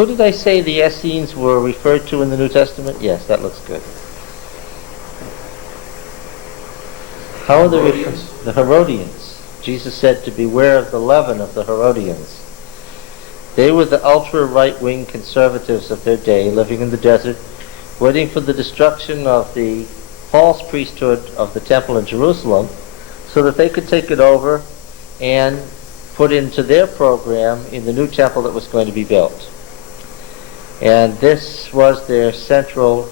Who did I say the Essenes were referred to in the New Testament? Yes, that looks good. How are they referred? The Herodians. Jesus said to beware of the leaven of the Herodians. They were the ultra right-wing conservatives of their day, living in the desert, waiting for the destruction of the false priesthood of the temple in Jerusalem so that they could take it over and put into their program in the new temple that was going to be built. And this was their central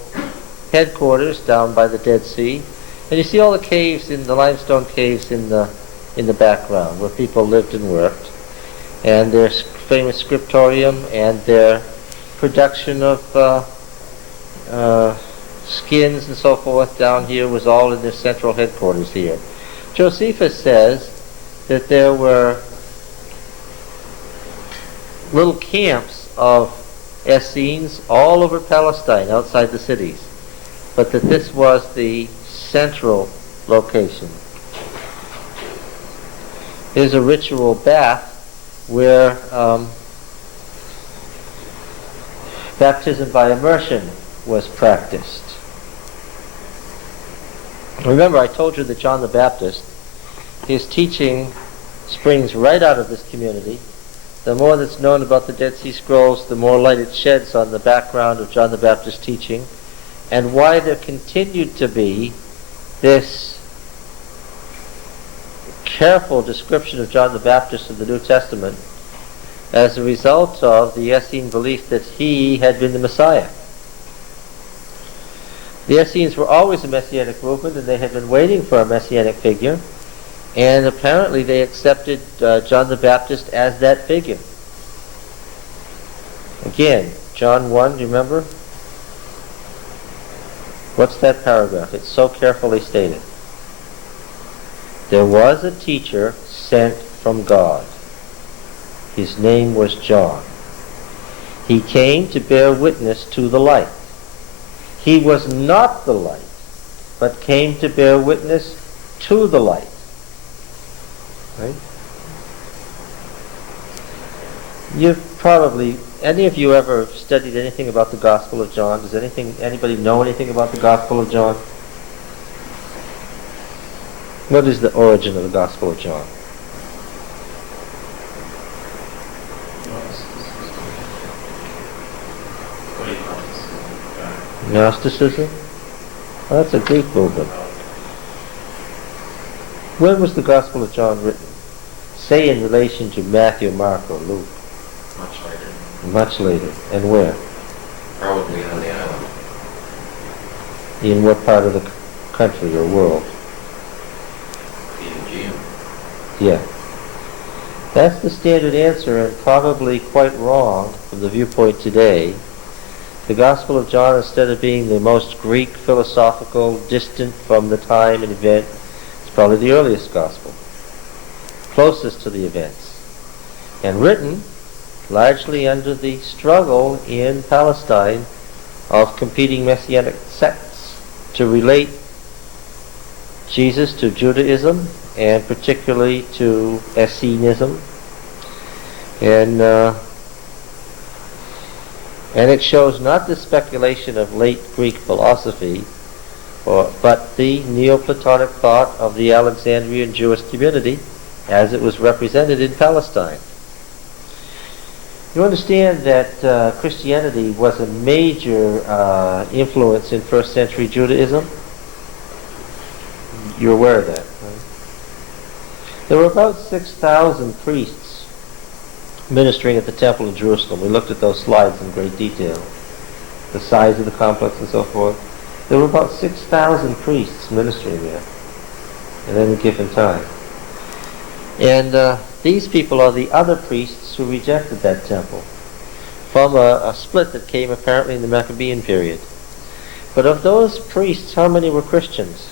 headquarters down by the Dead Sea. And you see all the caves, in the limestone caves in the background where people lived and worked. And their famous scriptorium and their production of skins and so forth down here was all in their central headquarters here. Josephus says that there were little camps of Essenes all over Palestine outside the cities, but that this was the central location. There's a ritual bath where baptism by immersion was practiced. Remember, I told you that John the Baptist, his teaching springs right out of this community. The more that's known about the Dead Sea Scrolls, the more light it sheds on the background of John the Baptist's teaching, and why there continued to be this careful description of John the Baptist in the New Testament as a result of the Essene belief that he had been the Messiah. The Essenes were always a messianic movement, and they had been waiting for a messianic figure, and apparently they accepted John the Baptist as that figure. Again, John 1, do you remember? What's that paragraph? It's so carefully stated. There was a teacher sent from God. His name was John. He came to bear witness to the light. He was not the light, but came to bear witness to the light. Right? You've probably, any of you ever studied anything about the Gospel of John? Does anybody know anything about the Gospel of John? What is the origin of the Gospel of John? Gnosticism? Well, that's a Greek movement. When was the Gospel of John written? Say in relation to Matthew, Mark, or Luke. Much later. Much later. And where? Probably on the island. In what part of the country or world? The Aegean. Yeah. That's the standard answer, and probably quite wrong from the viewpoint today. The Gospel of John, instead of being the most Greek, philosophical, distant from the time and event, is probably the earliest Gospel, closest to the events, and written largely under the struggle in Palestine of competing messianic sects to relate Jesus to Judaism, and particularly to Essenism. And it shows not the speculation of late Greek philosophy, but the Neoplatonic thought of the Alexandrian Jewish community as it was represented in Palestine. You understand that Christianity was a major influence in first century Judaism? You're aware of that, right? There were about 6,000 priests ministering at the temple in Jerusalem. We looked at those slides in great detail, the size of the complex and so forth. There were about 6,000 priests ministering there at any given time. And these people are the other priests who rejected that temple from a split that came apparently in the Maccabean period. But of those priests, how many were Christians?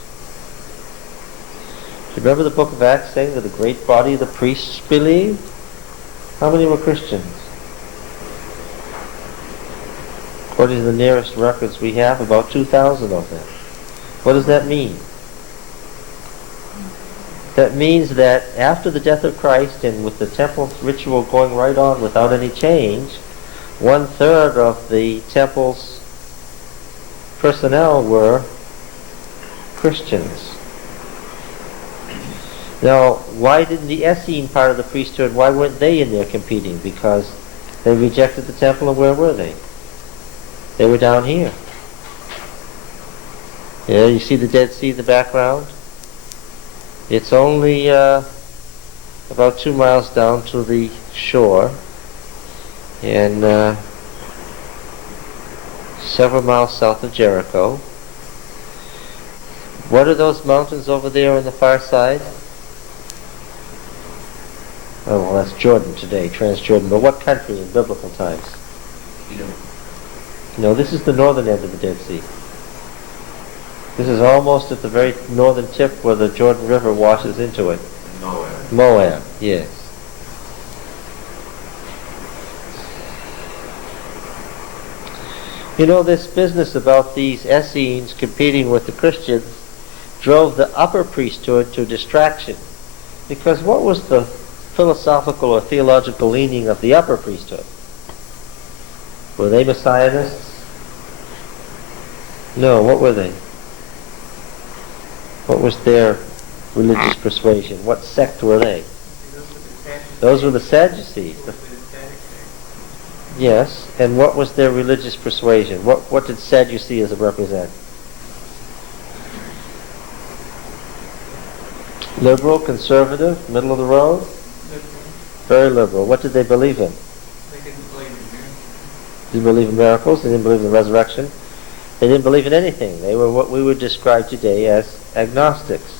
Do you remember the book of Acts saying that a great body of the priests believed? How many were Christians? According to the nearest records we have, about 2,000 of them. What does that mean? That means that after the death of Christ and with the temple ritual going right on without any change, 1/3 of the temple's personnel were Christians. Now, why didn't the Essene part of the priesthood, why weren't they in there competing? Because they rejected the temple, and where were they? They were down here. Yeah, you see the Dead Sea in the background? It's only about 2 miles down to the shore, and several miles south of Jericho. What are those mountains over there on the far side? Oh, well, that's Jordan today, Transjordan. But what country in biblical times? Edom. No, this is the northern end of the Dead Sea. This is almost at the very northern tip where the Jordan River washes into it. Moab. Moab, yes. You know, this business about these Essenes competing with the Christians drove the upper priesthood to distraction. Because what was the philosophical or theological leaning of the upper priesthood? Were they Messianists? No, what were they? What was their religious persuasion? What sect were they? Those were the Sadducees. Yes, and what was their religious persuasion? What did Sadducees represent? Liberal, conservative, middle of the road? Very liberal. What did they believe in? They didn't believe in miracles. Didn't believe in miracles. They didn't believe in the resurrection. They didn't believe in anything. They were what we would describe today as agnostics.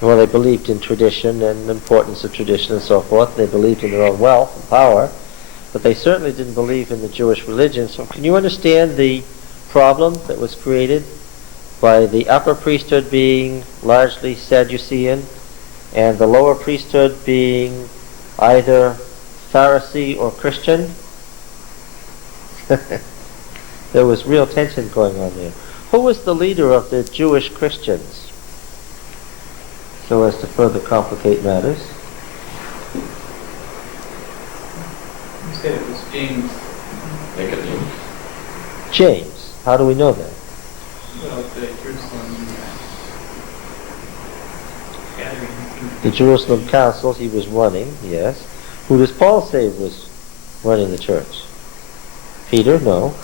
Well, they believed in tradition and the importance of tradition and so forth. They believed in their own wealth and power, but they certainly didn't believe in the Jewish religion. So can you understand the problem that was created by the upper priesthood being largely Sadducean and the lower priesthood being either Pharisee or Christian? There was real tension going on there. Who was the leader of the Jewish Christians? So as to further complicate matters. You said it was James. Nicodemus. James. How do we know that? Well, the Jerusalem gathering. The Jerusalem Council he was running, yes. Who does Paul say was running the church? Peter? No.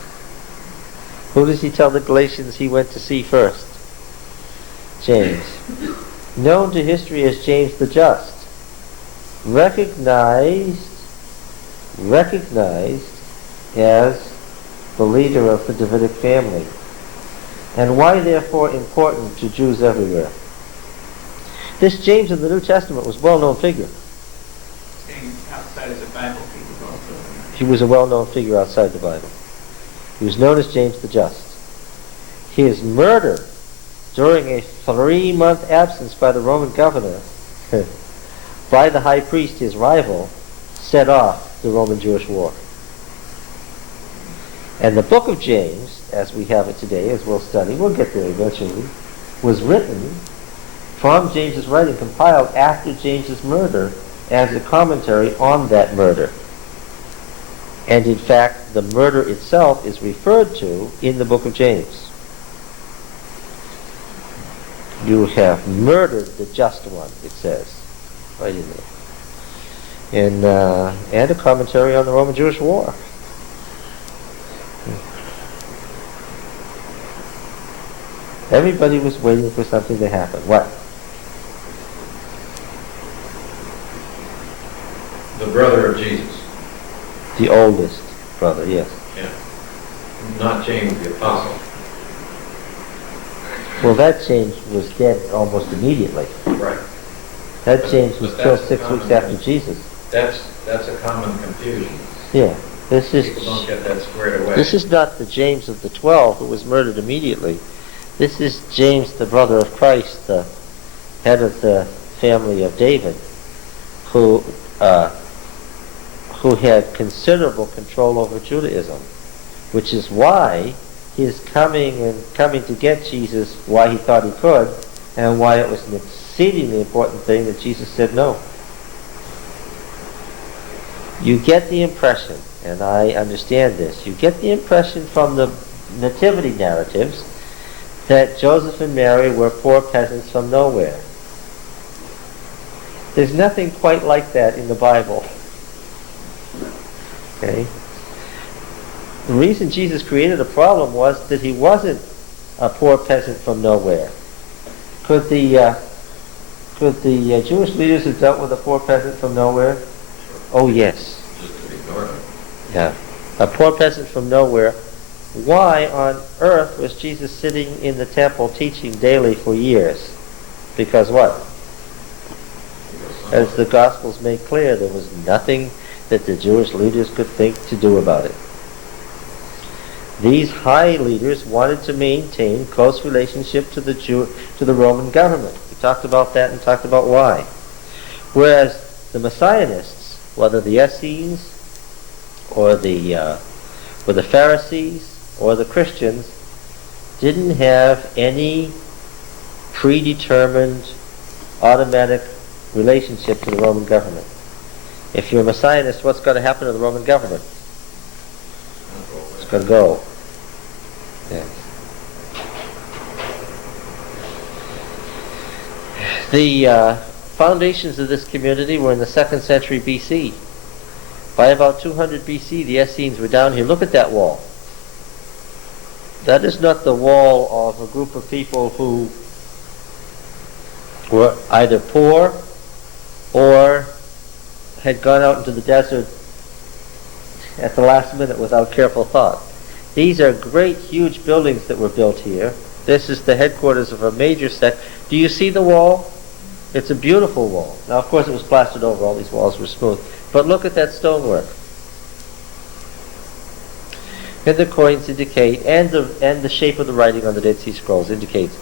Who does he tell the Galatians he went to see first? James. Known to history as James the Just. Recognized as the leader of the Davidic family. And why therefore important to Jews everywhere? This James in the New Testament was a well-known figure. Staying outside of the Bible, people also. He was a well-known figure outside the Bible. He was known as James the Just. His murder during a 3-month absence by the Roman governor, by the high priest, his rival, set off the Roman-Jewish war. And the book of James, as we have it today, as we'll study, we'll get there eventually, was written from James's writing, compiled after James's murder as a commentary on that murder. And in fact, the murder itself is referred to in the book of James. You have murdered the just one, it says, right in there. And a commentary on the Roman-Jewish war. Everybody was waiting for something to happen. What? The brother of Jesus. The oldest brother, yes. Yeah. Not James the Apostle. Well, that James was dead almost immediately. Right. That James was But killed that's 6 common. weeks after Jesus. That's a common confusion. Yeah. This People don't is get that squared away. this is not the James of the 12 who was murdered immediately. This is James, the brother of Christ, the head of the family of David, who had considerable control over Judaism, which is why his coming to get Jesus, why he thought he could, and why it was an exceedingly important thing that Jesus said no. You get the impression and I understand this, you get the impression from the nativity narratives that Joseph and Mary were poor peasants from nowhere. There's nothing quite like that in the Bible. Okay? The reason Jesus created a problem was that he wasn't a poor peasant from nowhere. Could the Jewish leaders have dealt with a poor peasant from nowhere? Oh yes. Just ignore it. Yeah. A poor peasant from nowhere. Why on earth was Jesus sitting in the temple teaching daily for years? Because what? As the Gospels make clear, there was nothing that the Jewish leaders could think to do about it. These high leaders wanted to maintain close relationship to the Roman government. We talked about that and talked about why. Whereas the Messianists, whether the Essenes or the Pharisees or the Christians, didn't have any predetermined automatic relationship to the Roman government. If you're a Messianist, what's going to happen to the Roman government? It's going to go. Yeah. The foundations of this community were in the 2nd century BC. By about 200 BC, the Essenes were down here. Look at that wall. That is not the wall of a group of people who were either poor or had gone out into the desert at the last minute without careful thought. These are great, huge buildings that were built here. This is the headquarters of a major sect. Do you see the wall? It's a beautiful wall. Now, of course, it was plastered over. All these walls were smooth. But look at that stonework. And the coins indicate, and the shape of the writing on the Dead Sea Scrolls indicates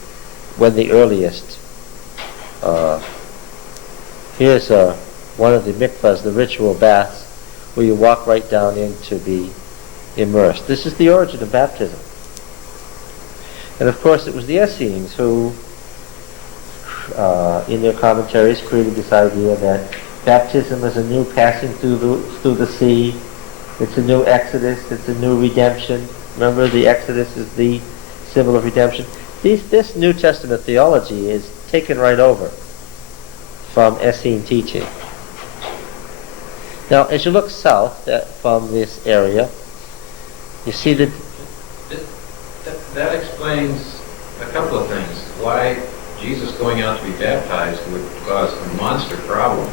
when the earliest. Here's one of the mikvahs, the ritual baths, where you walk right down in to be immersed. This is the origin of baptism. And of course it was the Essenes who, in their commentaries, created this idea that baptism is a new passing through the sea. It's a new exodus. It's a new redemption. Remember, the exodus is the symbol of redemption. This New Testament theology is taken right over from Essene teaching. Now, as you look south from this area, you see that That explains a couple of things. Why Jesus going out to be baptized would cause a monster problem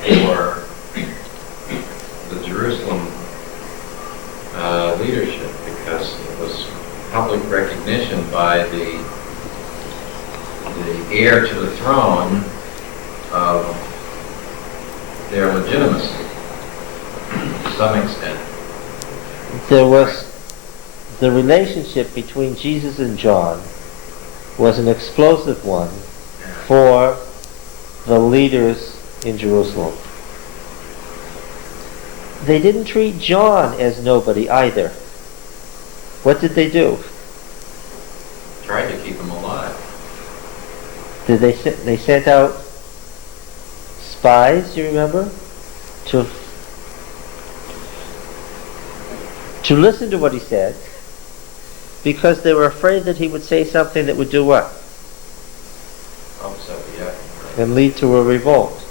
for the Jerusalem leadership, because it was public recognition by the heir to the throne of their legitimacy to some extent. there was the relationship between Jesus and John was an explosive one for the leaders in Jerusalem. They didn't treat John as nobody either. What did they do? Tried to keep him alive. Did they sent out spies, you remember, to listen to what he said, because they were afraid that he would say something that would do what? Upset the apple. And lead to a revolt.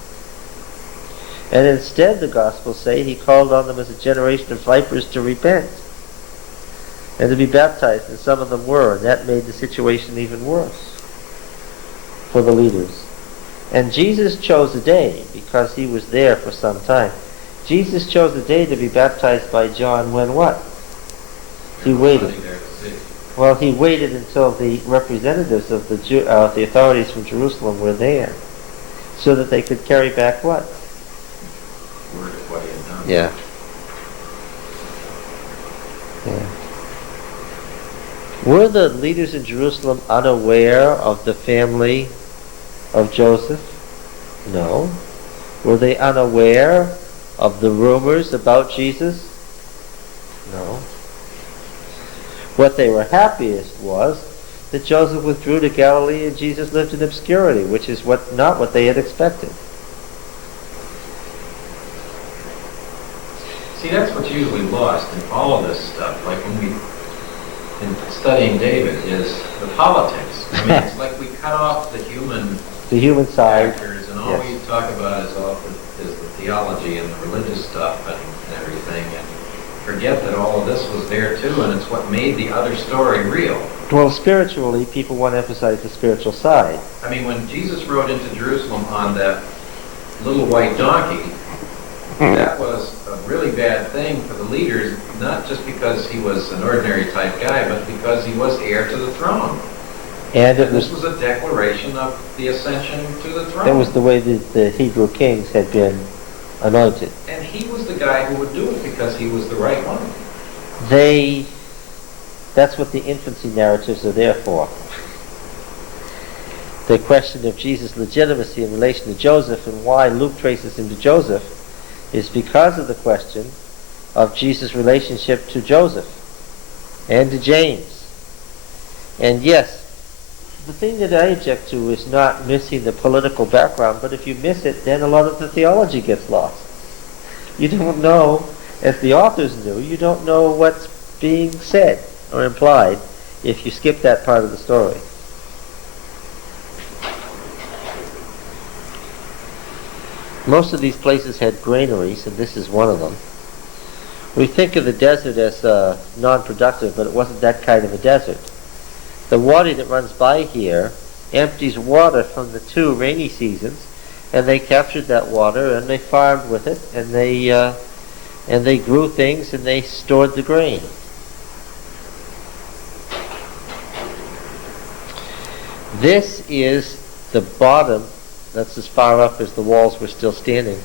And instead, the Gospels say, he called on them as a generation of vipers to repent and to be baptized, and some of them were, and that made the situation even worse for the leaders. And Jesus chose a day, because he was there for some time. Jesus chose a day to be baptized by John when what? He waited. Well, he waited until the representatives of the authorities from Jerusalem were there, so that they could carry back what? Word of what he had done. Yeah. Were the leaders in Jerusalem unaware of the family of Joseph? No. Were they unaware of the rumors about Jesus? No. What they were happiest was that Joseph withdrew to Galilee and Jesus lived in obscurity, which is not what they had expected. See, that's what's usually lost in all of this stuff. Like when we, in studying David, is the politics. I mean, it's like we cut off the human side, characters, and all yes. we talk about is the theology and the religious stuff and everything, and forget that all of this was there too, and it's what made the other story real. Well, spiritually, people want to emphasize the spiritual side. I mean, when Jesus rode into Jerusalem on that little white donkey, that was a really bad thing for the leaders, not just because he was an ordinary type guy, but because he was heir to the throne. And this was a declaration of the ascension to the throne. That was the way the Hebrew kings had been anointed. And he was the guy who would do it because he was the right one. That's what the infancy narratives are there for. The question of Jesus' legitimacy in relation to Joseph and why Luke traces him to Joseph is because of the question of Jesus' relationship to Joseph and to James. And yes, the thing that I object to is not missing the political background, but if you miss it, then a lot of the theology gets lost. You don't know, as the authors knew, you don't know what's being said or implied if you skip that part of the story. Most of these places had granaries, and this is one of them. We think of the desert as non-productive, but it wasn't that kind of a desert. The water that runs by here empties water from the 2 rainy seasons, and they captured that water and they farmed with it, and they grew things and they stored the grain. This is the bottom. That's as far up as the walls were still standing.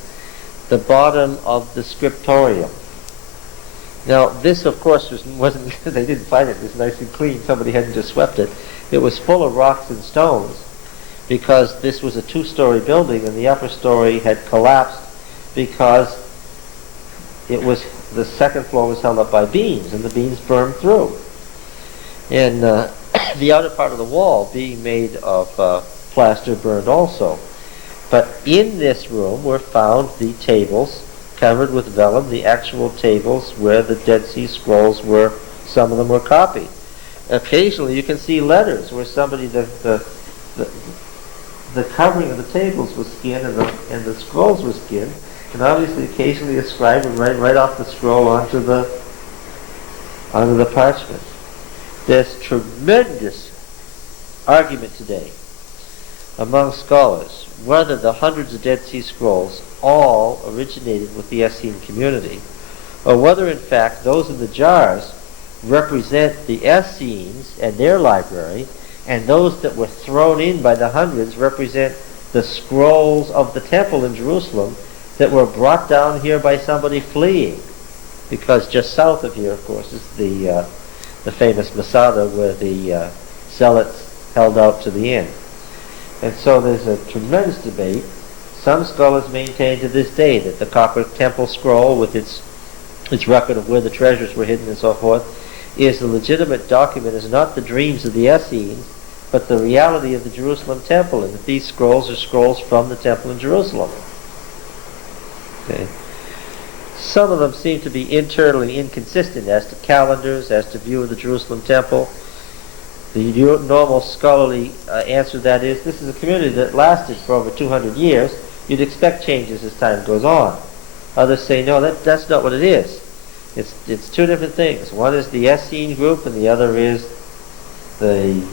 The bottom of the scriptorium. Now, this, of course, wasn't. They didn't find it. It was nice and clean. Somebody hadn't just swept it. It was full of rocks and stones because this was a 2-story building, and the upper story had collapsed because the second floor was held up by beams, and the beams burned through. And the outer part of the wall, being made of plaster, burned also. But in this room were found the tables covered with vellum, the actual tables where the Dead Sea Scrolls were. Some of them were copied. Occasionally you can see letters where somebody, the covering of the tables was skinned and the scrolls were skinned, and obviously occasionally a scribe would write right off the scroll onto the parchment. There's tremendous argument today among scholars whether the hundreds of Dead Sea Scrolls all originated with the Essene community, or whether in fact those in the jars represent the Essenes and their library, and those that were thrown in by the hundreds represent the scrolls of the temple in Jerusalem that were brought down here by somebody fleeing. Because just south of here, of course, is the famous Masada where the zealots held out to the end. And so there's a tremendous debate. Some scholars maintain to this day that the copper temple scroll with its record of where the treasures were hidden and so forth is the legitimate document, is not the dreams of the Essenes, but the reality of the Jerusalem temple, and that these scrolls are scrolls from the temple in Jerusalem. Okay. Some of them seem to be internally inconsistent as to calendars, as to view of the Jerusalem temple. The normal scholarly answer to that is, this is a community that lasted for over 200 years. You'd expect changes as time goes on. Others say, no, that's not what it is. It's 2 different things. One is the Essene group, and the other is the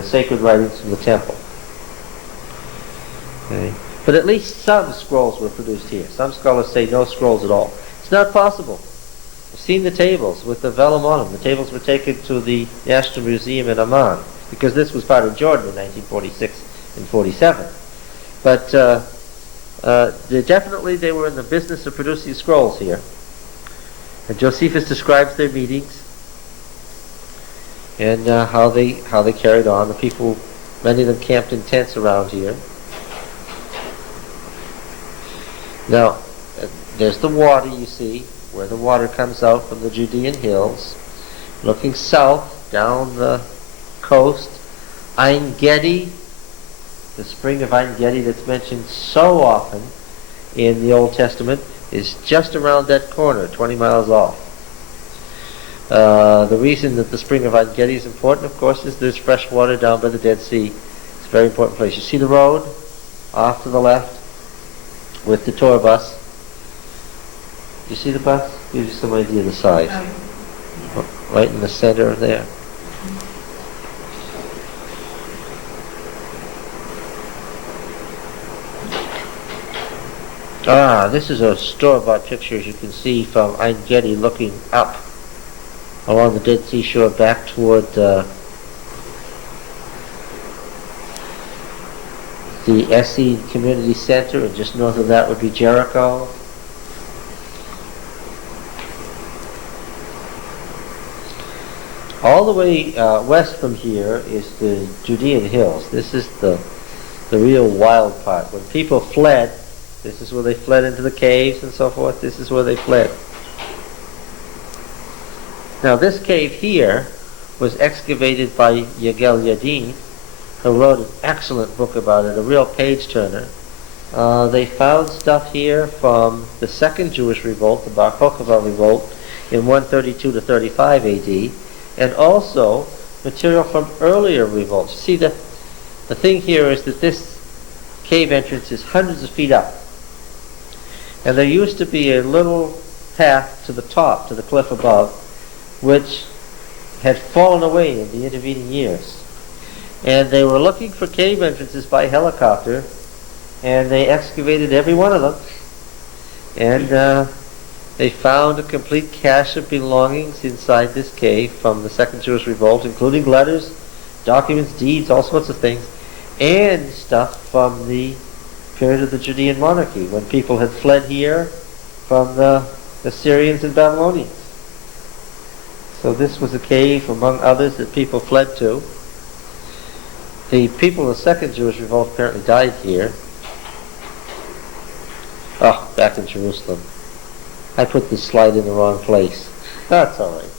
sacred writings from the temple. Okay. But at least some scrolls were produced here. Some scholars say no scrolls at all. It's not possible. I've seen the tables with the vellum on them. The tables were taken to the National Museum in Amman, because this was part of Jordan in 1946 and 47. But definitely they were in the business of producing scrolls here. And Josephus describes their meetings and how they carried on. The people, many of them camped in tents around here. Now, there's the water, you see, where the water comes out from the Judean hills, looking south down the coast. Ein Gedi, the spring of Ein Gedi that's mentioned so often in the Old Testament, is just around that corner, 20 miles off. The reason that the spring of En-Gedi is important, of course, is there's fresh water down by the Dead Sea. It's a very important place. You see the road off to the left with the tour bus. Do you see the bus? Gives you some idea of the size. Right in the center there. This is a store-bought picture, as you can see, from En-Gedi looking up along the Dead Sea shore back toward the Essenes Community Center, and just north of that would be Jericho. All the way west from here is the Judean hills. This is the real wild part. When people fled, this is where they fled into the caves and so forth. This is where they fled. Now this cave here was excavated by Yagel Yadin, who wrote an excellent book about it, a real page-turner. They found stuff here from the second Jewish revolt, the Bar Kokhba revolt, in 132 to 35 AD, and also material from earlier revolts. See, the thing here is that this cave entrance is hundreds of feet up. And there used to be a little path to the top, to the cliff above, which had fallen away in the intervening years. And they were looking for cave entrances by helicopter, and they excavated every one of them. And they found a complete cache of belongings inside this cave from the Second Jewish Revolt, including letters, documents, deeds, all sorts of things, and stuff from the period of the Judean monarchy, when people had fled here from the Assyrians and Babylonians. So this was a cave, among others, that people fled to. The people of the Second Jewish Revolt apparently died here. Back in Jerusalem. I put this slide in the wrong place. That's all right.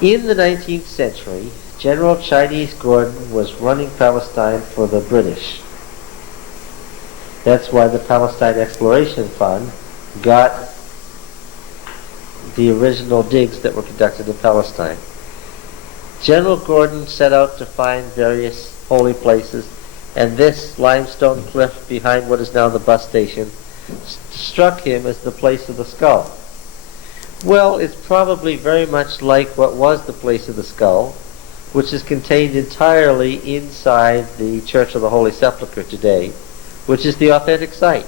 In the 19th century, General Chinese Gordon was running Palestine for the British. That's why the Palestine Exploration Fund got the original digs that were conducted in Palestine. General Gordon set out to find various holy places, and this limestone cliff behind what is now the bus station struck him as the place of the skull. Well, it's probably very much like what was the place of the skull, which is contained entirely inside the Church of the Holy Sepulchre today, which is the authentic site.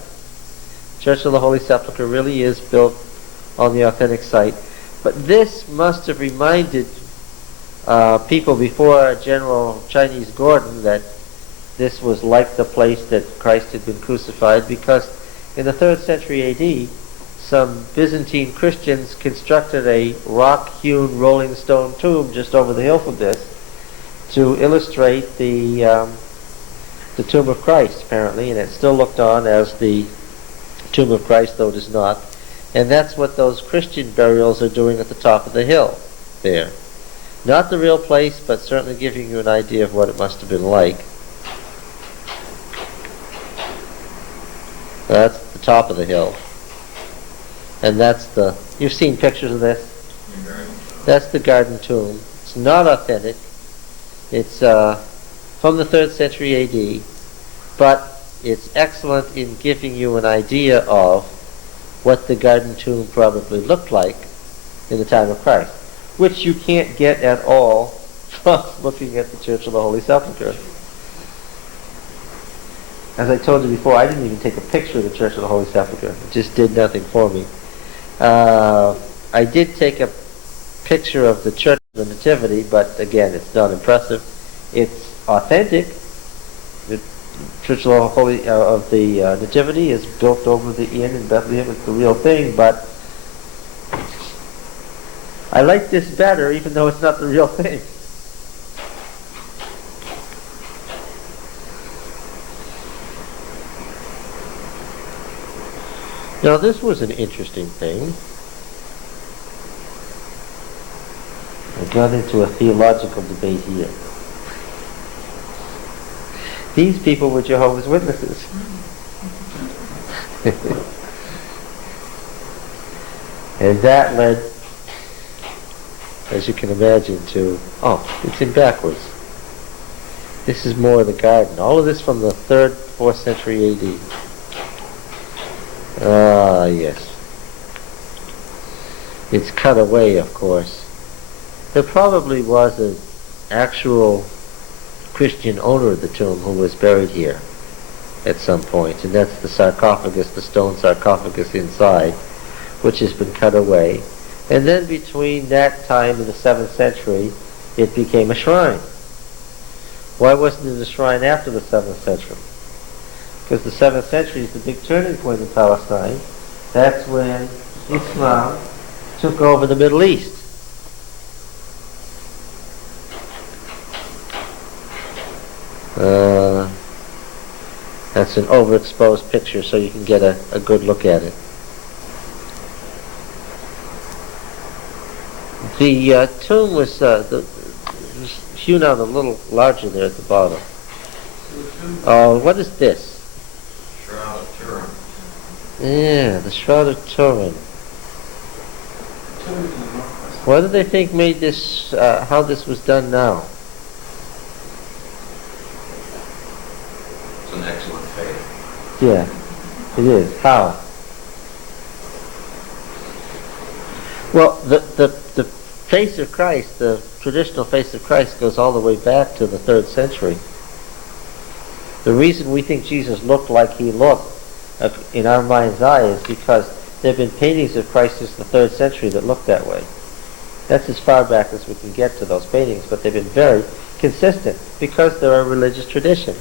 Church of the Holy Sepulchre really is built on the authentic site. But this must have reminded people before General Chinese Gordon that this was like the place that Christ had been crucified, because in the 3rd century AD, some Byzantine Christians constructed a rock-hewn rolling stone tomb just over the hill from this to illustrate the tomb of Christ, apparently, and it's still looked on as the tomb of Christ, though it is not. And that's what those Christian burials are doing at the top of the hill there. Not the real place, but certainly giving you an idea of what it must have been like. That's the top of the hill. And that's you've seen pictures of this? That's the Garden Tomb. It's not authentic. It's from the 3rd century AD, but it's excellent in giving you an idea of what the Garden Tomb probably looked like in the time of Christ, which you can't get at all from looking at the Church of the Holy Sepulchre. As I told you before, I didn't even take a picture of the Church of the Holy Sepulchre. It just did nothing for me. I did take a picture of the Church of the Nativity, but again, it's not impressive. It's authentic. The Church of the Nativity is built over the inn in Bethlehem. It's the real thing, but I like this better, even though it's not the real thing. Now, this was an interesting thing. I got into a theological debate here. These people were Jehovah's Witnesses. And that led, as you can imagine, to, it's in backwards. This is more of the garden. All of this from the 3rd, 4th century AD. Ah, yes. It's cut away, of course. There probably was an actual Christian owner of the tomb who was buried here at some point, and that's the sarcophagus, the stone sarcophagus inside, which has been cut away. And then between that time and the 7th century, it became a shrine. Why wasn't it a shrine after the 7th century? Because the 7th century is the big turning point in Palestine. That's when Islam took over the Middle East. That's an overexposed picture, so you can get a good look at it. The tomb was hewn out a little larger there at the bottom. What is this? Shroud of Turin. Yeah, the Shroud of Turin. What do they think made this, how this was done now? It's an excellent faith. Yeah, it is. How? Well, the face of Christ, the traditional face of Christ, goes all the way back to the 3rd century. The reason we think Jesus looked like he looked in our mind's eye is because there have been paintings of Christ since the 3rd century that look that way. That's as far back as we can get to those paintings, but they've been very consistent because they're a religious tradition.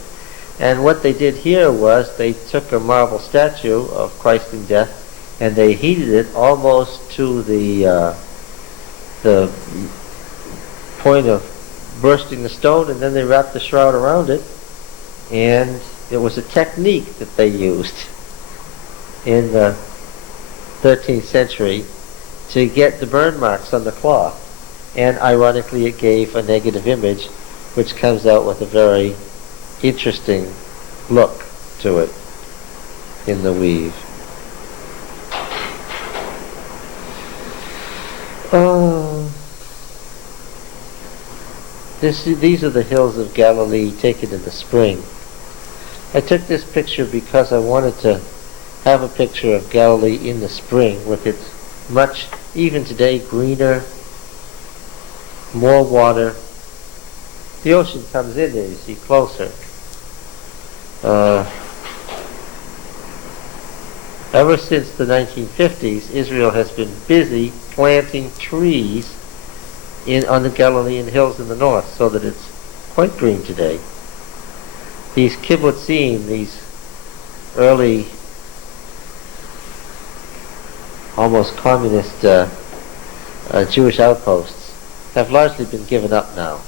And what they did here was they took a marble statue of Christ in death and they heated it almost to the point of bursting the stone, and then they wrapped the shroud around it. And it was a technique that they used in the 13th century to get the burn marks on the cloth. And ironically, it gave a negative image, which comes out with a very interesting look to it in the weave. These are the hills of Galilee taken in the spring. I took this picture because I wanted to have a picture of Galilee in the spring with its much, even today, greener, more water. The ocean comes in there, you see, closer. Ever since the 1950s, Israel has been busy planting trees on the Galilean hills in the north, so that it's quite green today. These kibbutzim, these early, almost communist Jewish outposts, have largely been given up now.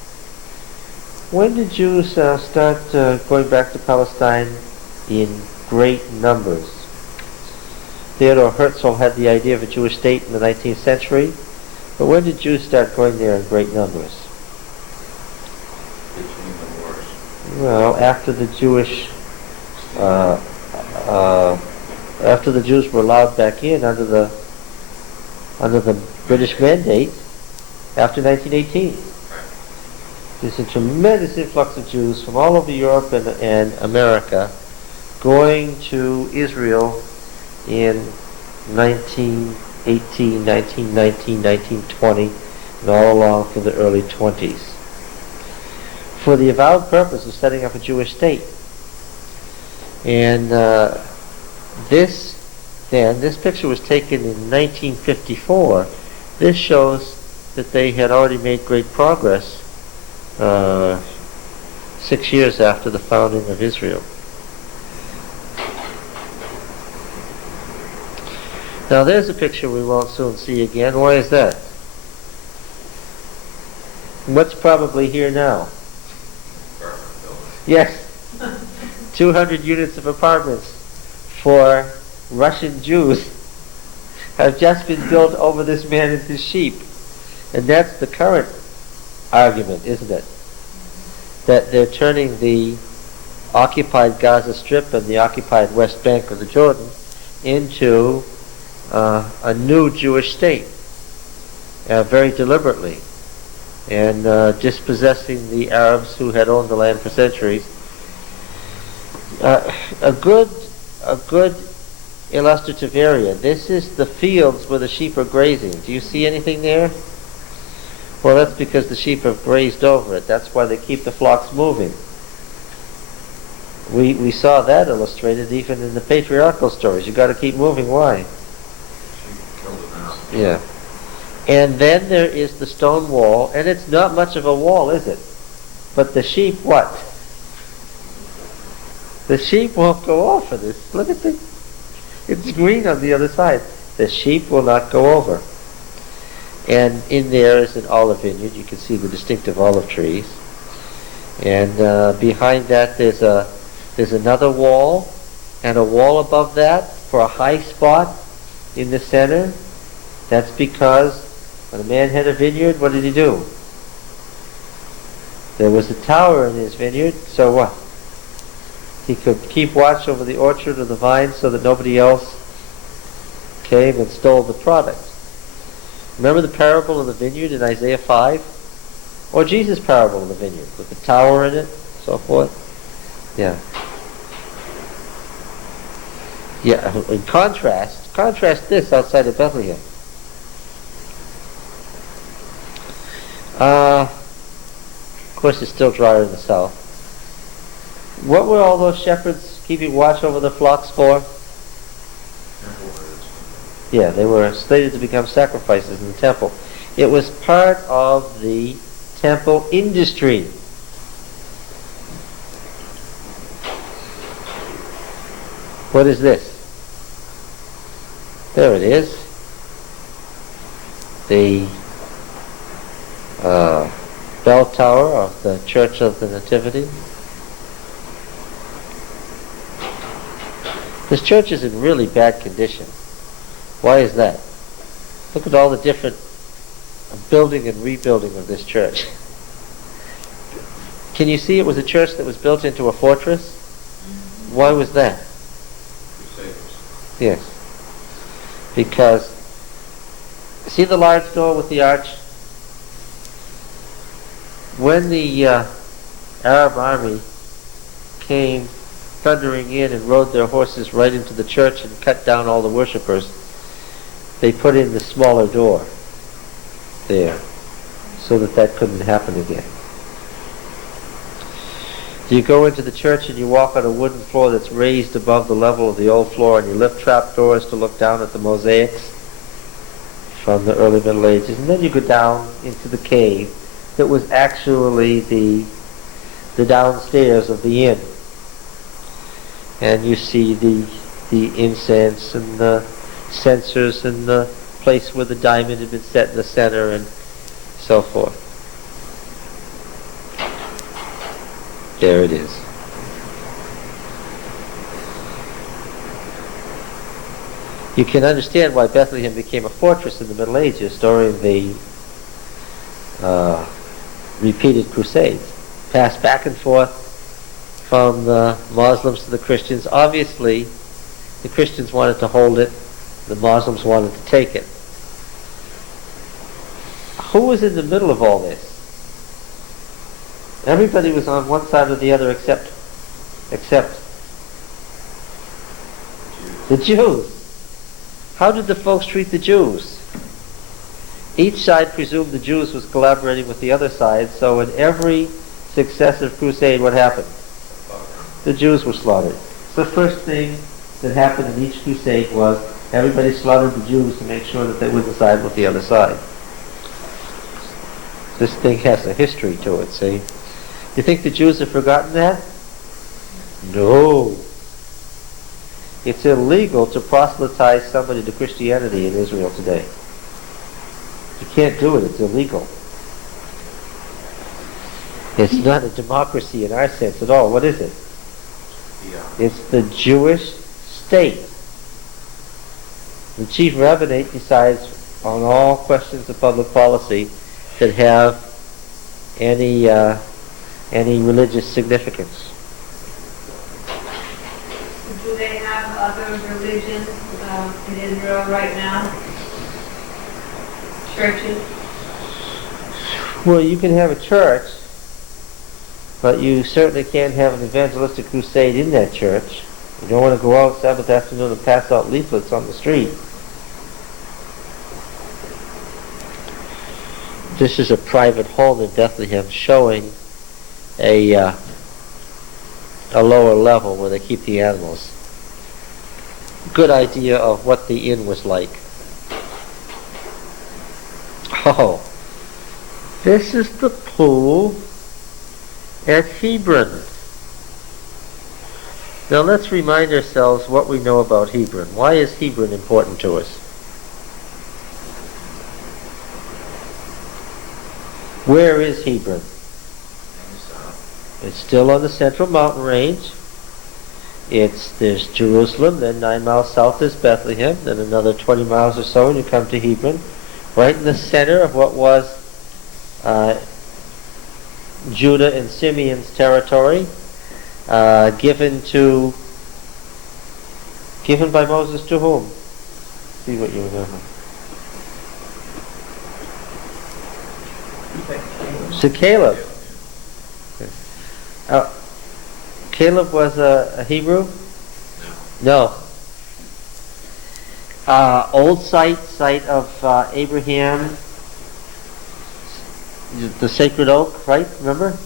When did Jews start going back to Palestine in great numbers? Theodor Herzl had the idea of a Jewish state in the 19th century, but when did Jews start going there in great numbers? Between the wars. Well, after the Jews were allowed back in under the British mandate after 1918. There's a tremendous influx of Jews from all over Europe and America going to Israel in 1918, 1919, 1920, and all along through the early 20s, for the avowed purpose of setting up a Jewish state. And this picture was taken in 1954. This shows that they had already made great progress 6 years after the founding of Israel. Now there's a picture we won't soon see again. Why is that? What's probably here now? Yes, 200 units of apartments for Russian Jews have just been built over this man and his sheep. And that's the current argument, isn't it? That they're turning the occupied Gaza Strip and the occupied West Bank of the Jordan into a new Jewish state, very deliberately, and dispossessing the Arabs who had owned the land for centuries. A good illustrative area. This is the fields where the sheep are grazing. Do you see anything there? Well, that's because the sheep have grazed over it. That's why they keep the flocks moving. We saw that illustrated even in the patriarchal stories. You got to keep moving. Why? Yeah. And then there is the stone wall, and it's not much of a wall, is it? But the sheep, what? The sheep won't go over this. Look at the, it's green on the other side. The sheep will not go over. And in there is an olive vineyard. You can see the distinctive olive trees. And behind that there's another wall, and a wall above that for a high spot in the center. That's because when a man had a vineyard, what did he do? There was a tower in his vineyard, so what? He could keep watch over the orchard or the vine so that nobody else came and stole the product. Remember the parable of the vineyard in Isaiah 5? Or Jesus' parable of the vineyard with the tower in it, so forth? Yeah. Yeah, in contrast this outside of Bethlehem. Of course, it's still drier in the south. What were all those shepherds keeping watch over the flocks for? Yeah, they were slated to become sacrifices in the temple. It was part of the temple industry. What is this? There it is. The bell tower of the Church of the Nativity. This church is in really bad condition. Why is that? Look at all the different building and rebuilding of this church. Can you see it was a church that was built into a fortress? Why was that? Yes. Because, see the large door with the arch? When the Arab army came thundering in and rode their horses right into the church and cut down all the worshippers, they put in the smaller door there so that couldn't happen again. You go into the church and you walk on a wooden floor that's raised above the level of the old floor, and you lift trap doors to look down at the mosaics from the early Middle Ages, and then you go down into the cave that was actually the downstairs of the inn, and you see the incense and the censers and the place where the diamond had been set in the center and so forth. There it is. You can understand why Bethlehem became a fortress in the Middle Ages during the repeated crusades. Passed back and forth from the Muslims to the Christians. Obviously, the Christians wanted to hold it. The Muslims wanted to take it. Who was in the middle of all this? Everybody was on one side or the other except the Jews. How did the folks treat the Jews? Each side presumed the Jews was collaborating with the other side, so in every successive crusade, what happened? The Jews were slaughtered. The first thing that happened in each crusade was everybody slaughtered the Jews to make sure that they wouldn't side with the other side. This thing has a history to it, see? You think the Jews have forgotten that? No. It's illegal to proselytize somebody to Christianity in Israel today. You can't do it. It's illegal. It's not a democracy in our sense at all. What is it? Yeah. It's the Jewish state. The chief rabbinate decides on all questions of public policy that have any religious significance. The Do they have other religions in Israel right now? Churches? Well, you can have a church, but you certainly can't have an evangelistic crusade in that church. You don't want to go out Sabbath afternoon and pass out leaflets on the street. This is a private home in Bethlehem showing a lower level where they keep the animals. Good idea of what the inn was like. Oh, this is the pool at Hebron. Now let's remind ourselves what we know about Hebron. Why is Hebron important to us? Where is Hebron? It's still on the central mountain range. There's Jerusalem, then 9 miles south is Bethlehem, then another 20 miles or so and you come to Hebron. Right in the center of what was Judah and Simeon's territory, given by Moses to whom? See what you remember. To Caleb. Caleb was a Hebrew? No. Old site of Abraham, the sacred oak, right? Remember?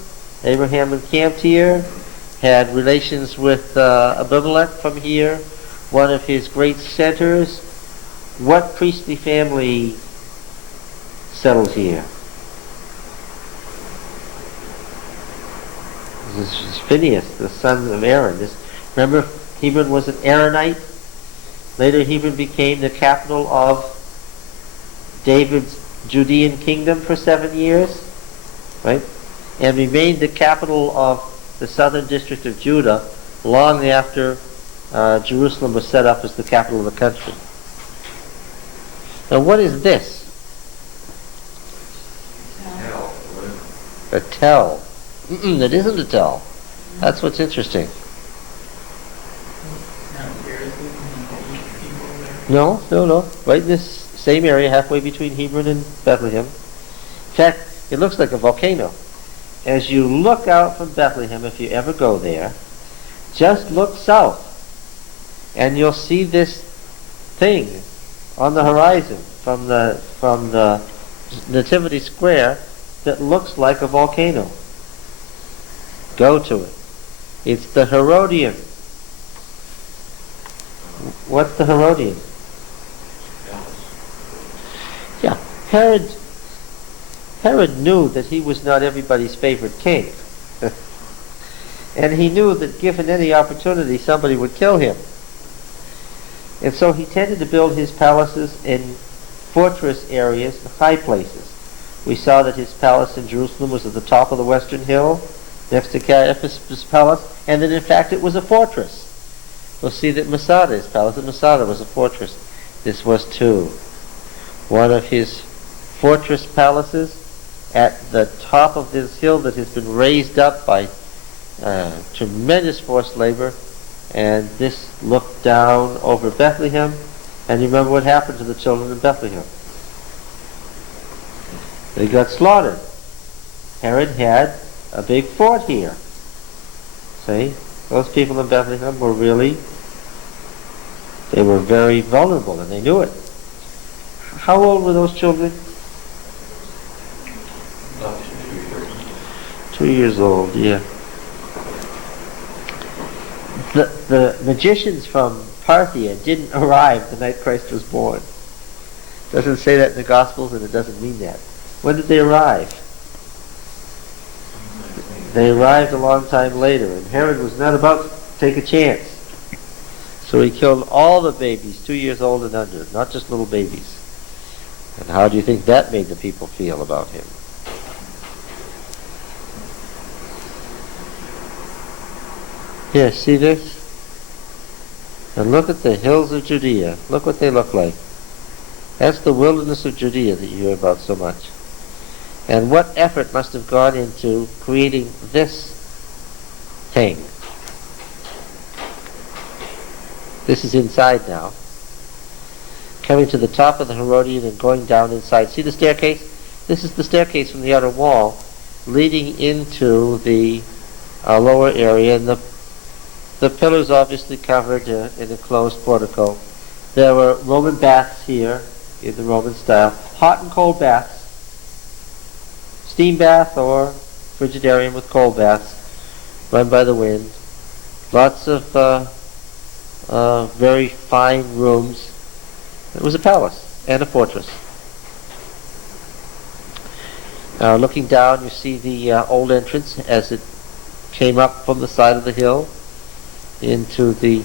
Abraham encamped here, had relations with Abimelech from here, one of his great centers. What priestly family settled here? This is Phineas, the son of Aaron. Remember, Hebron was an Aaronite. Later, Hebron became the capital of David's Judean kingdom for 7 years, right? And remained the capital of the southern district of Judah long after Jerusalem was set up as the capital of the country. Now, what is this? A tell. It isn't a tell. That's what's interesting. No. Right in this same area, halfway between Hebron and Bethlehem. In fact, it looks like a volcano. As you look out from Bethlehem, if you ever go there, just look south, and you'll see this thing on the horizon from the Nativity Square that looks like a volcano. Go to it. It's the Herodian. What's the Herodian? Yeah, Herod knew that he was not everybody's favorite king. And he knew that given any opportunity, somebody would kill him. And so he tended to build his palaces in fortress areas, high places. We saw that his palace in Jerusalem was at the top of the western hill, next to Caiaphas' palace, and that in fact it was a fortress. We'll see that Masada, his palace at Masada, was a fortress. This was too. One of his fortress palaces at the top of this hill that has been raised up by tremendous forced labor, and this looked down over Bethlehem, and you remember what happened to the children in Bethlehem. They got slaughtered. Herod had a big fort here. See? Those people in Bethlehem were they were very vulnerable, and they knew it. How old were those children? 2 years old, yeah. The magicians from Parthia didn't arrive the night Christ was born. It doesn't say that in the Gospels, and it doesn't mean that. When did they arrive? They arrived a long time later, and Herod was not about to take a chance. So he killed all the babies 2 years old and under, not just little babies. And how do you think that made the people feel about him? Here, see this? And look at the hills of Judea. Look what they look like. That's the wilderness of Judea that you hear about so much. And what effort must have gone into creating this thing? This is inside now. Coming to the top of the Herodian and going down inside. See the staircase? This is the staircase from the outer wall leading into the lower area, and the pillars obviously covered in a closed portico. There were Roman baths here in the Roman style. Hot and cold baths. Steam bath or frigidarium with cold baths run by the wind. Lots of very fine rooms. It was a palace and a fortress. Looking down, you see the old entrance as it came up from the side of the hill into the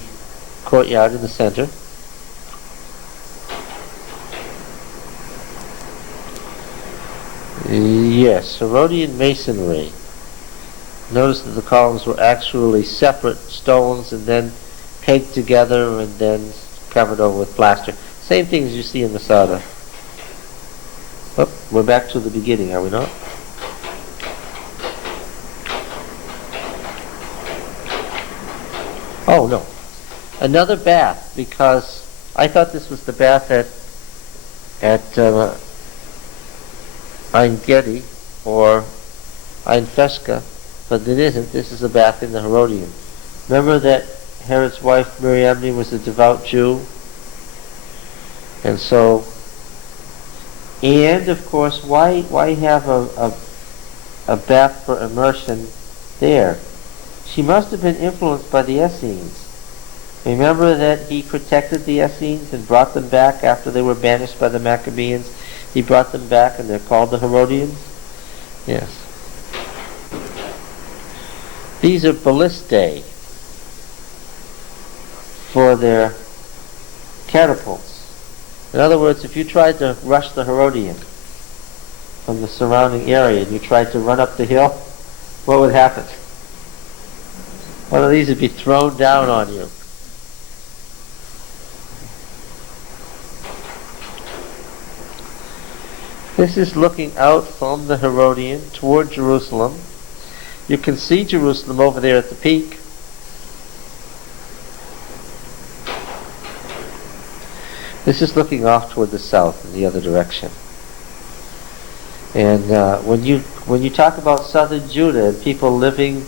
courtyard in the center. Yes, Herodian masonry. Notice that the columns were actually separate stones and then pegged together and then covered over with plaster. Same thing as you see in Masada. Oh, we're back to the beginning, are we not? Oh, no. Another bath, because I thought this was the bath at Ein Gedi or Ein Fesca, but it isn't. This is a bath in the Herodian. Remember that Herod's wife Miriam was a devout Jew? And so, and of course, why have a bath for immersion there? She must have been influenced by the Essenes. Remember that he protected the Essenes and brought them back after they were banished by the Maccabees? He brought them back and they're called the Herodians? Yes. These are ballistae for their catapults. In other words, if you tried to rush the Herodian from the surrounding area and you tried to run up the hill, what would happen? One of these would be thrown down on you. This is looking out from the Herodian toward Jerusalem. You can see Jerusalem over there at the peak. This is looking off toward the south in the other direction. And when you talk about southern Judah and people living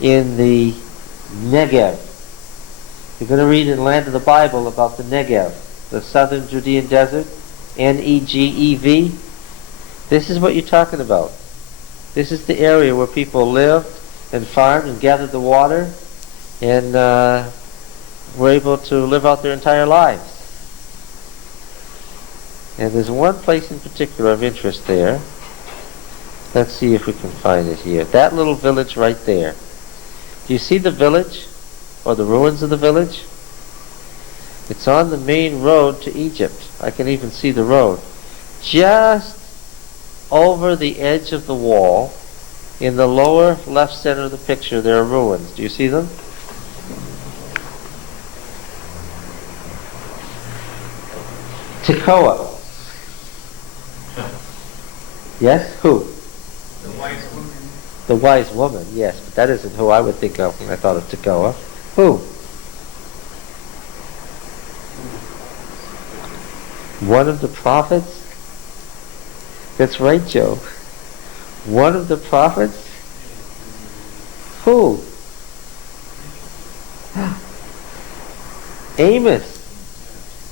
in the Negev, you're going to read in Land of the Bible about the Negev, the southern Judean desert, Negev. This is what you're talking about. This is the area where people lived and farmed and gathered the water and were able to live out their entire lives. And there's one place in particular of interest there. Let's see if we can find it here. That little village right there. Do you see the village? Or the ruins of the village? It's on the main road to Egypt. I can even see the road. Just over the edge of the wall, in the lower left center of the picture, there are ruins. Do you see them? Tekoa. Yes? Who? The wise woman. The wise woman, yes, but that isn't who I would think of when I thought of Tekoa. Who? One of the prophets? That's right, Joe. One of the prophets? Who? Amos,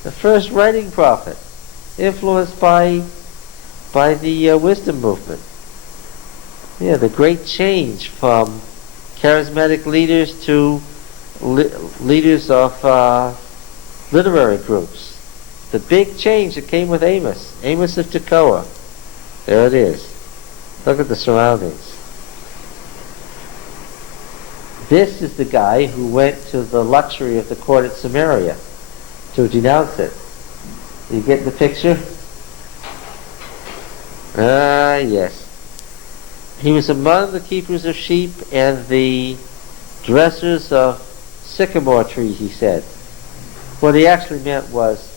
the first writing prophet, influenced by the wisdom movement. Yeah, the great change from charismatic leaders to leaders of literary groups. The big change that came with Amos. Amos of Tekoa. There it is. Look at the surroundings. This is the guy who went to the luxury of the court at Samaria to denounce it. You get the picture? Ah, yes. He was among the keepers of sheep and the dressers of sycamore trees, he said. What he actually meant was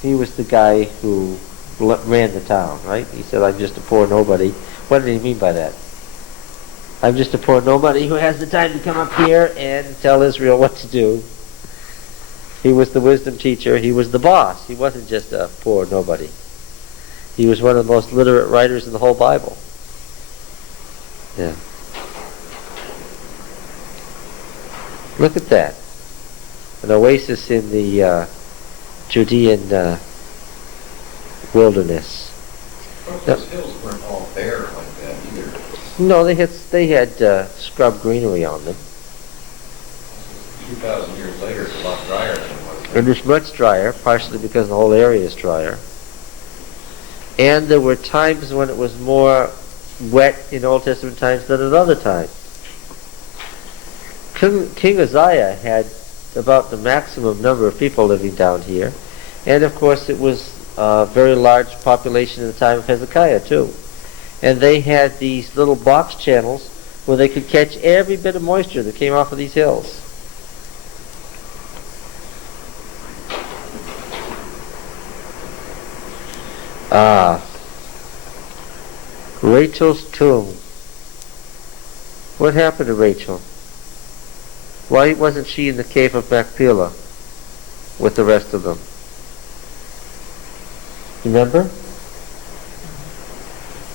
he was the guy who ran the town, right? He said, I'm just a poor nobody. What did he mean by that? I'm just a poor nobody who has the time to come up here and tell Israel what to do. He was the wisdom teacher. He was the boss. He wasn't just a poor nobody. He was one of the most literate writers in the whole Bible. Yeah. Look at that. An oasis in the Judean wilderness. Of course, those hills weren't all bare like that either. No, they had scrub greenery on them. 2,000 years later, it's a lot drier than it was. It was much drier, partially because the whole area is drier. And there were times when it was more wet in Old Testament times than at other times. King Uzziah had about the maximum number of people living down here. And of course it was a very large population in the time of Hezekiah too. And they had these little box channels where they could catch every bit of moisture that came off of these hills. Rachel's tomb. What happened to Rachel? Why wasn't she in the cave of Machpelah with the rest of them? Remember?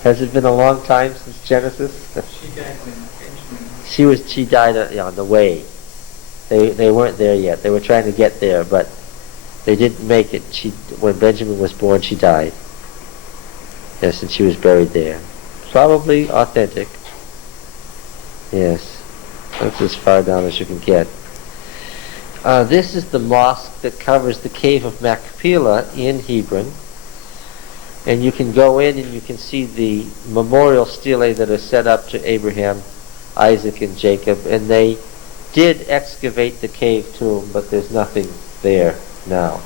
Has it been a long time since Genesis? She died when Benjamin. She died on the way. They weren't there yet. They were trying to get there, but they didn't make it. When Benjamin was born, she died. Yes, and she was buried there. Probably authentic. Yes. That's as far down as you can get. This is the mosque that covers the cave of Machpelah in Hebron. And you can go in and you can see the memorial stelae that are set up to Abraham, Isaac, and Jacob. And they did excavate the cave tomb, but there's nothing there now.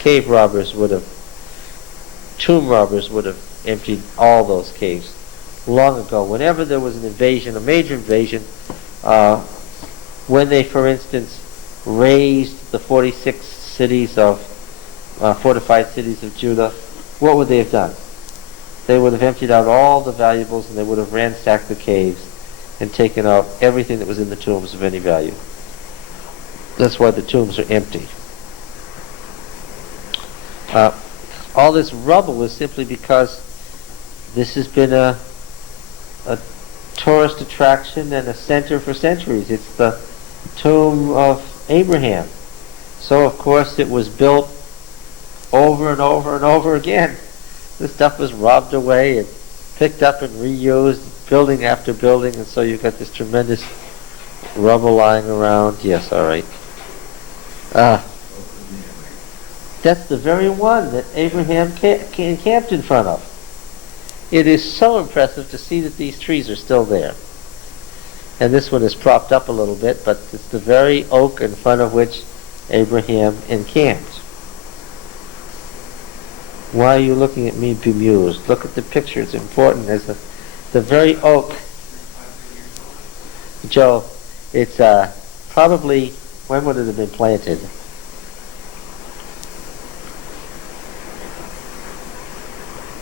Tomb robbers would have emptied all those caves long ago. Whenever there was an invasion, a major invasion, when they, for instance, razed the 46 cities of fortified cities of Judah, what would they have done? They would have emptied out all the valuables and they would have ransacked the caves and taken out everything that was in the tombs of any value. That's why the tombs are empty. All this rubble is simply because this has been a tourist attraction and a center for centuries. It's the tomb of Abraham. So of course it was built over and over and over again. This stuff was robbed away and picked up and reused, building after building, and so you've got this tremendous rubble lying around. Yes, all right. That's the very one that Abraham encamped in front of. It is so impressive to see that these trees are still there. And this one is propped up a little bit, but it's the very oak in front of which Abraham encamped. Why are you looking at me bemused? Look at the picture. It's important. There's the very oak. Joe, it's probably, when would it have been planted?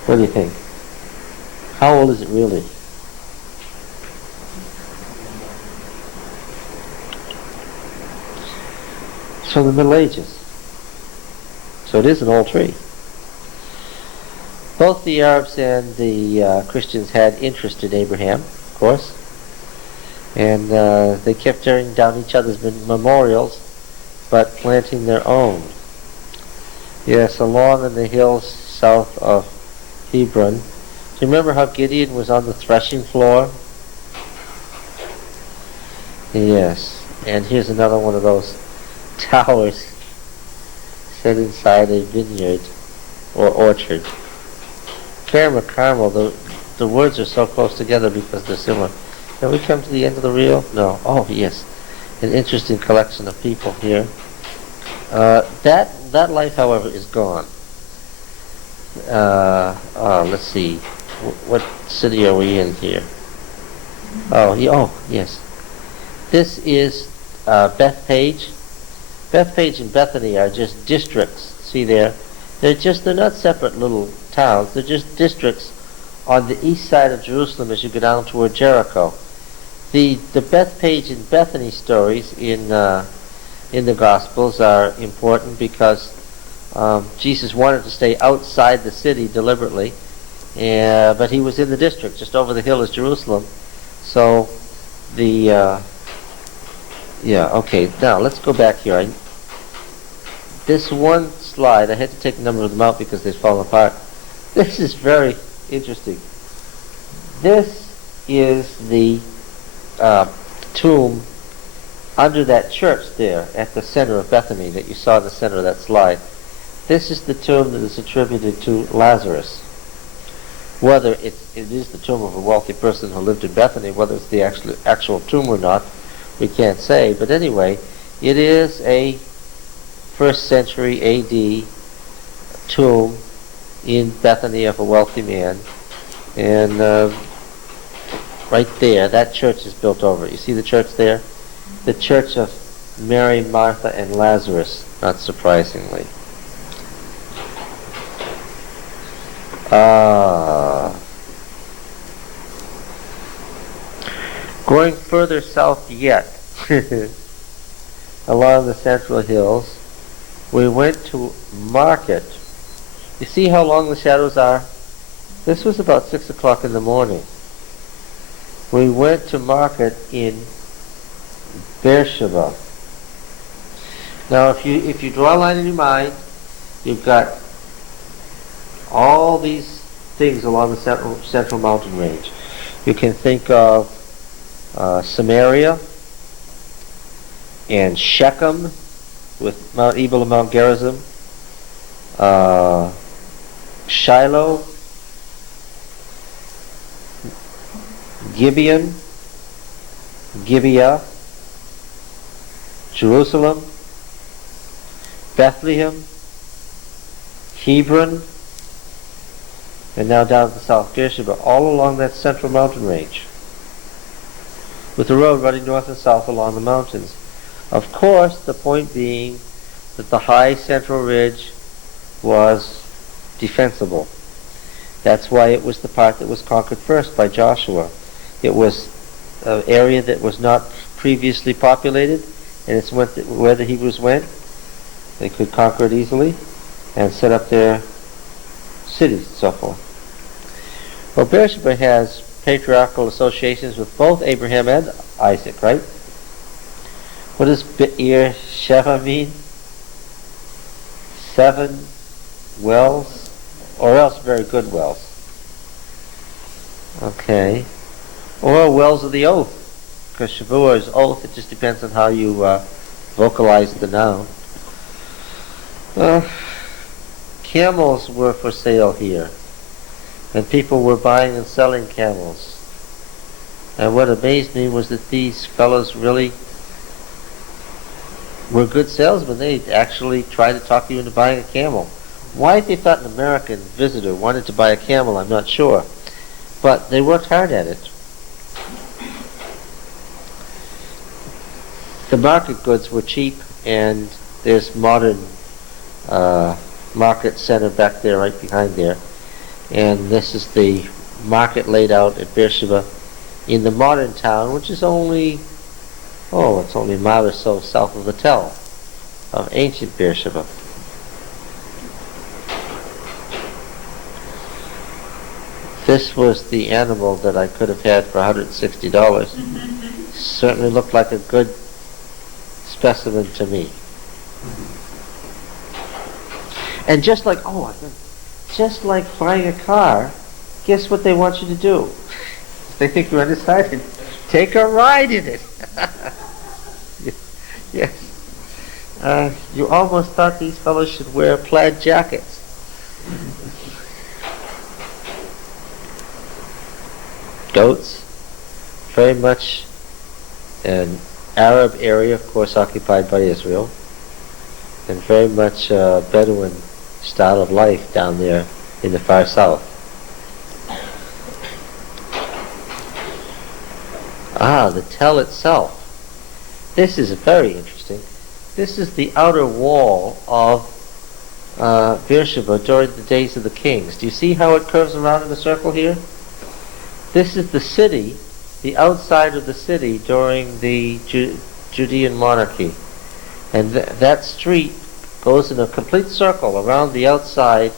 What do you think? How old is it really? It's from the Middle Ages. So it is an old tree. Both the Arabs and the Christians had interest in Abraham, of course. And they kept tearing down each other's memorials, but planting their own. Yes, along in the hills south of Hebron. Do you remember how Gideon was on the threshing floor? Yes. And here's another one of those towers set inside a vineyard or orchard. Fair Carmel, the words are so close together because they're similar. Have we come to the end of the reel? No. Oh, yes. An interesting collection of people here. That life, however, is gone. Let's see. What city are we in here? Oh, yes. This is Bethpage. Bethpage and Bethany are just districts. See there? They're not separate little towns. They're just districts on the east side of Jerusalem as you go down toward Jericho. The Bethpage and Bethany stories in in the Gospels are important because Jesus wanted to stay outside the city deliberately, but he was in the district. Just over the hill is Jerusalem. So the... okay, now let's go back here. This one slide, I had to take a number of them out because they've fallen apart. This is very interesting. This is the tomb under that church there at the center of Bethany that you saw in the center of that slide. This is the tomb that is attributed to Lazarus. Whether it is the tomb of a wealthy person who lived in Bethany, whether it's the actual tomb or not, we can't say. But anyway, it is a 1st century A.D. tomb in Bethany of a wealthy man. And right there, that church is built over it. You see the church there? The church of Mary, Martha, and Lazarus, not surprisingly. Going further south yet, along the central hills, we went to Market. You see how long the shadows are? This was about 6 o'clock in the morning. We went to Market in Beersheba. Now, if you draw a line in your mind, you've got all these things along the central mountain range. You can think of Samaria and Shechem with Mount Ebal and Mount Gerizim, Shiloh, Gibeon, Gibeah, Jerusalem, Bethlehem, Hebron, and now down to the south, Beersheba, all along that central mountain range, with the road running north and south along the mountains. Of course, the point being that the high central ridge was defensible. That's why it was the part that was conquered first by Joshua. It was an area that was not previously populated, and it's where the Hebrews went. They could conquer it easily and set up their cities and so forth. Well, Beersheba has patriarchal associations with both Abraham and Isaac, right? What does Be'er Sheva mean? 7 wells, or else very good wells. Okay. Or wells of the oath, because Shavua is oath. It just depends on how you vocalize the noun. Camels were for sale here, and people were buying and selling camels. And what amazed me was that these fellows really were good salesmen. They actually tried to talk you into buying a camel. Why they thought an American visitor wanted to buy a camel, I'm not sure. But they worked hard at it. The market goods were cheap, and there's modern market center back there, right behind there. And this is the market laid out at Beersheba in the modern town, which is only, it's only a mile or so south of the Tell of ancient Beersheba. This was the animal that I could have had for $160. Certainly looked like a good specimen to me. And just like buying a car, guess what they want you to do? If they think you're undecided, take a ride in it. Yes. You almost thought these fellows should wear plaid jackets. Goats, very much an Arab area, of course, occupied by Israel, and very much Bedouin style of life down there in the far south. The Tell itself. This is very interesting. This is the outer wall of Beersheba during the days of the kings. Do you see how it curves around in a circle here? This is the city, the outside of the city during the Judean monarchy. And that street goes in a complete circle around the outside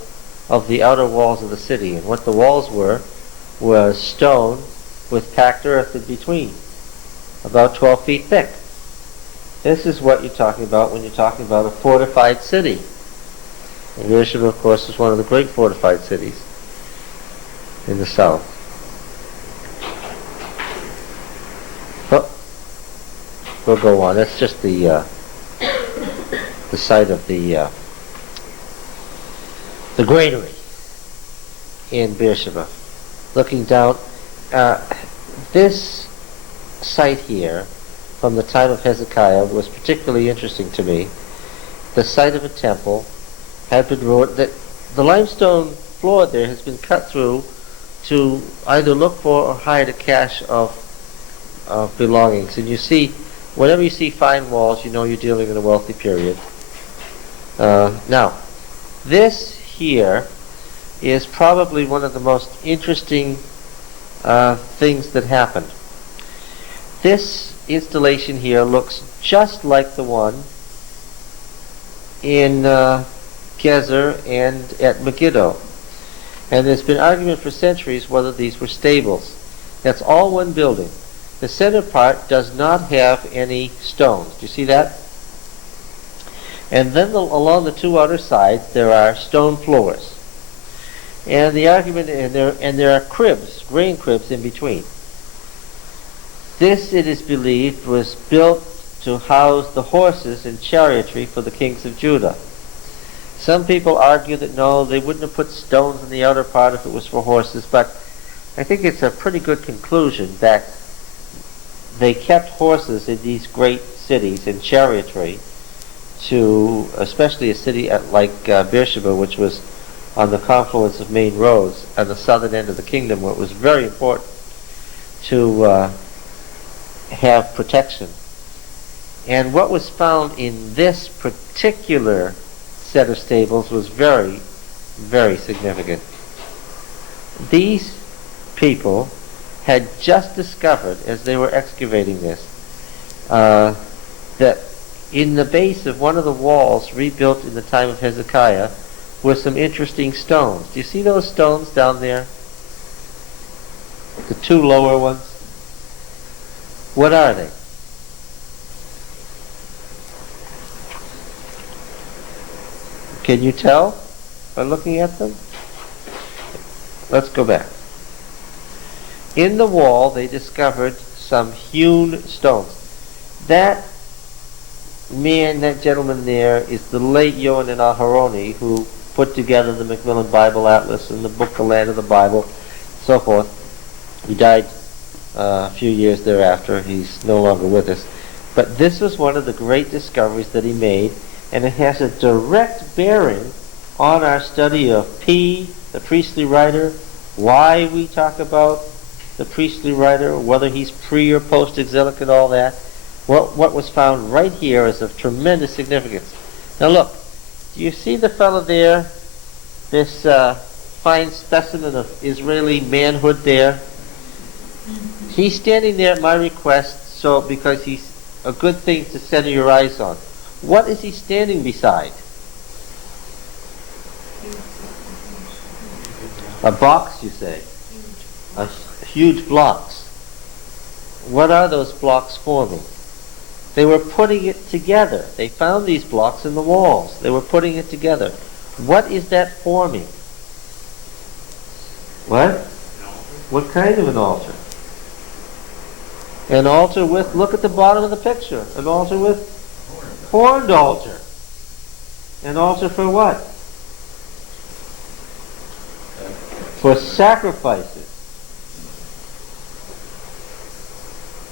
of the outer walls of the city. And what the walls were was stone with packed earth in between, about 12 feet thick. This is what you're talking about when you're talking about a fortified city. And Beersheba, of course, is one of the great fortified cities in the south. Oh, we'll go on. That's just the site of the granary in Beersheba. Looking down, this site here from the time of Hezekiah was particularly interesting to me. The site of a temple had been the limestone floor there has been cut through to either look for or hide a cache of belongings. And you see, whenever you see fine walls, you know you're dealing in a wealthy period. Now, this here is probably one of the most interesting things that happened. This installation here looks just like the one in Gezer and at Megiddo. And there's been argument for centuries whether these were stables. That's all one building. The center part does not have any stones. Do you see that? And then along the two outer sides there are stone floors. And the argument, and there are cribs, grain cribs in between. This, it is believed, was built to house the horses and chariotry for the kings of Judah. Some people argue that no, they wouldn't have put stones in the outer part if it was for horses, but I think it's a pretty good conclusion that they kept horses in these great cities and chariotry to, especially a city like Beersheba, which was on the confluence of main roads at the southern end of the kingdom, where it was very important to have protection. And what was found in this particular set of stables was very, very significant. These people had just discovered, as they were excavating this, that in the base of one of the walls rebuilt in the time of Hezekiah were some interesting stones. Do you see those stones down there? The two lower ones? What are they? Can you tell by looking at them? Let's go back. In the wall they discovered some hewn stones. That man, that gentleman there, is the late Yohanan Aharoni, who put together the Macmillan Bible Atlas and the book The Land of the Bible, so forth. He died a few years thereafter. He's no longer with us. But this was one of the great discoveries that he made, and it has a direct bearing on our study of P, the priestly writer, why we talk about the priestly writer, whether he's pre or post-exilic and all that. What was found right here is of tremendous significance. Now look, do you see the fellow there? This fine specimen of Israeli manhood there? He's standing there at my request, because he's a good thing to center your eyes on. What is he standing beside? A box, you say? Huge blocks. What are those blocks forming? They were putting it together. They found these blocks in the walls. They were putting it together. What is that forming? What? What kind of an altar? An altar with, look at the bottom of the picture, an altar with horned altar. An altar for what? For sacrifices.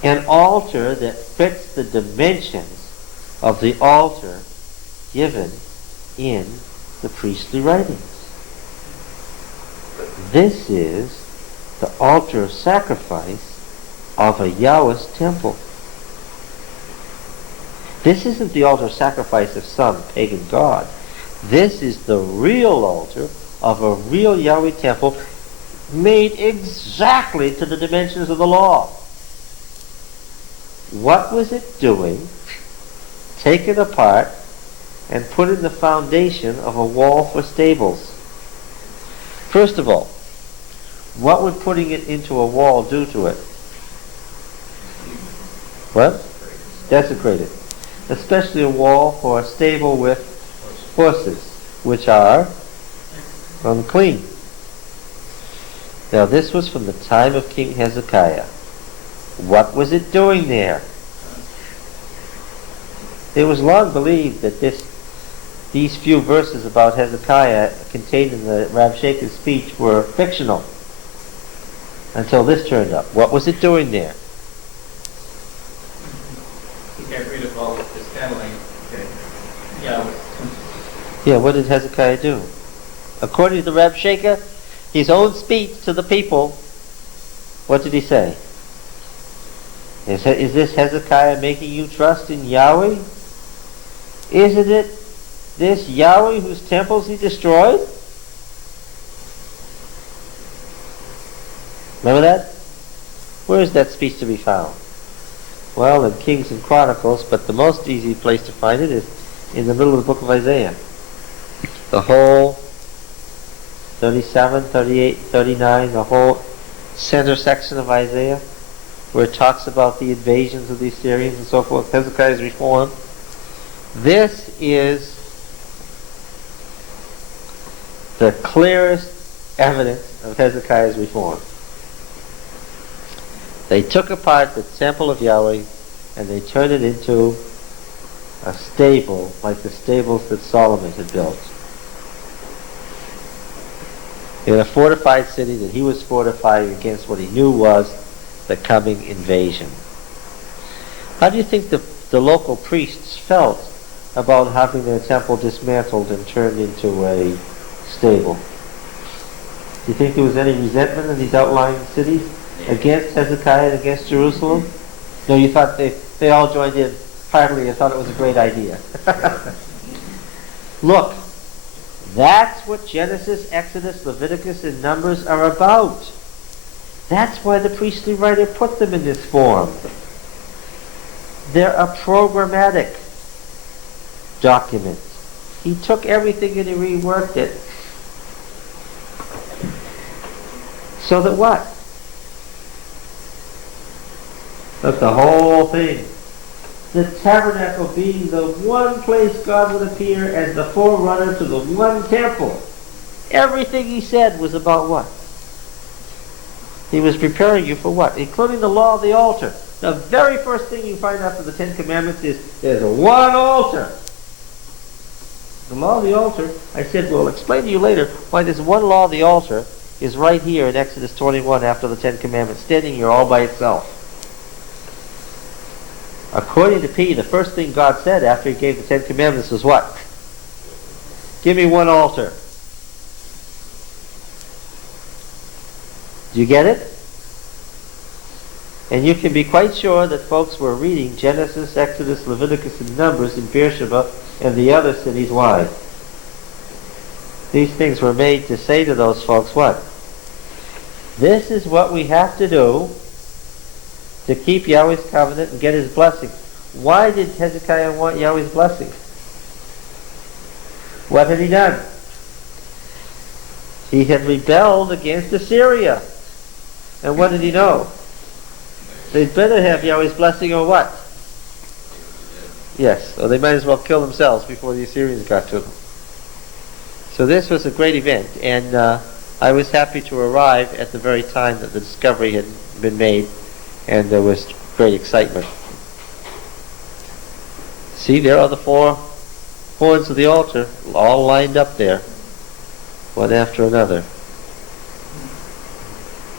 An altar that fits the dimensions of the altar given in the priestly writings. This is the altar of sacrifice of a Yahweh's temple. This isn't the altar of sacrifice of some pagan god. This is the real altar of a real Yahweh temple made exactly to the dimensions of the law. What was it doing taken apart and put in the foundation of a wall for stables. First of all, what would putting it into a wall do to it? What? Desecrate it. Especially a wall for a stable with horses, which are unclean. Now this was from the time of King Hezekiah. What was it doing there? It was long believed that these few verses about Hezekiah contained in the Rabshakeh's speech were fictional until this turned up. What was it doing there? He got rid of all of the settling. Yeah. Yeah, what did Hezekiah do? According to the Rabshakeh, his own speech to the people, what did he say? Is this Hezekiah making you trust in Yahweh? Isn't it this Yahweh whose temples he destroyed? Remember that? Where is that speech to be found? Well, in Kings and Chronicles, but the most easy place to find it is in the middle of the book of Isaiah. The whole 37, 38, 39, the whole center section of Isaiah, where it talks about the invasions of the Assyrians and so forth, Hezekiah's reform. This is the clearest evidence of Hezekiah's reform. They took apart the temple of Yahweh and they turned it into a stable like the stables that Solomon had built. In a fortified city that he was fortifying against what he knew was the coming invasion. How do you think the local priests felt about having their temple dismantled and turned into a stable? Do you think there was any resentment in these outlying cities against Hezekiah and against Jerusalem? No, you thought they all joined in heartily and thought it was a great idea. Look, that's what Genesis, Exodus, Leviticus, and Numbers are about. That's why the priestly writer put them in this form. They're a programmatic document. He took everything and he reworked it. So that what? Look, the whole thing. The tabernacle being the one place God would appear as the forerunner to the one temple. Everything he said was about what? He was preparing you for what? Including the law of the altar. The very first thing you find after the Ten Commandments is there's one altar. The law of the altar, I said, we'll explain to you later why this one law of the altar is right here in Exodus 21 after the Ten Commandments, standing here all by itself. According to P, the first thing God said after he gave the Ten Commandments was what? Give me one altar. Do you get it? And you can be quite sure that folks were reading Genesis, Exodus, Leviticus, and Numbers in Beersheba and the other cities. Why? These things were made to say to those folks what? This is what we have to do to keep Yahweh's covenant and get his blessing. Why did Hezekiah want Yahweh's blessing? What had he done? He had rebelled against Assyria. And what did he know? They'd better have Yahweh's blessing or what? Yes, or they might as well kill themselves before the Assyrians got to them. So this was a great event, and I was happy to arrive at the very time that the discovery had been made, and there was great excitement. See, there are the four horns of the altar, all lined up there, one after another.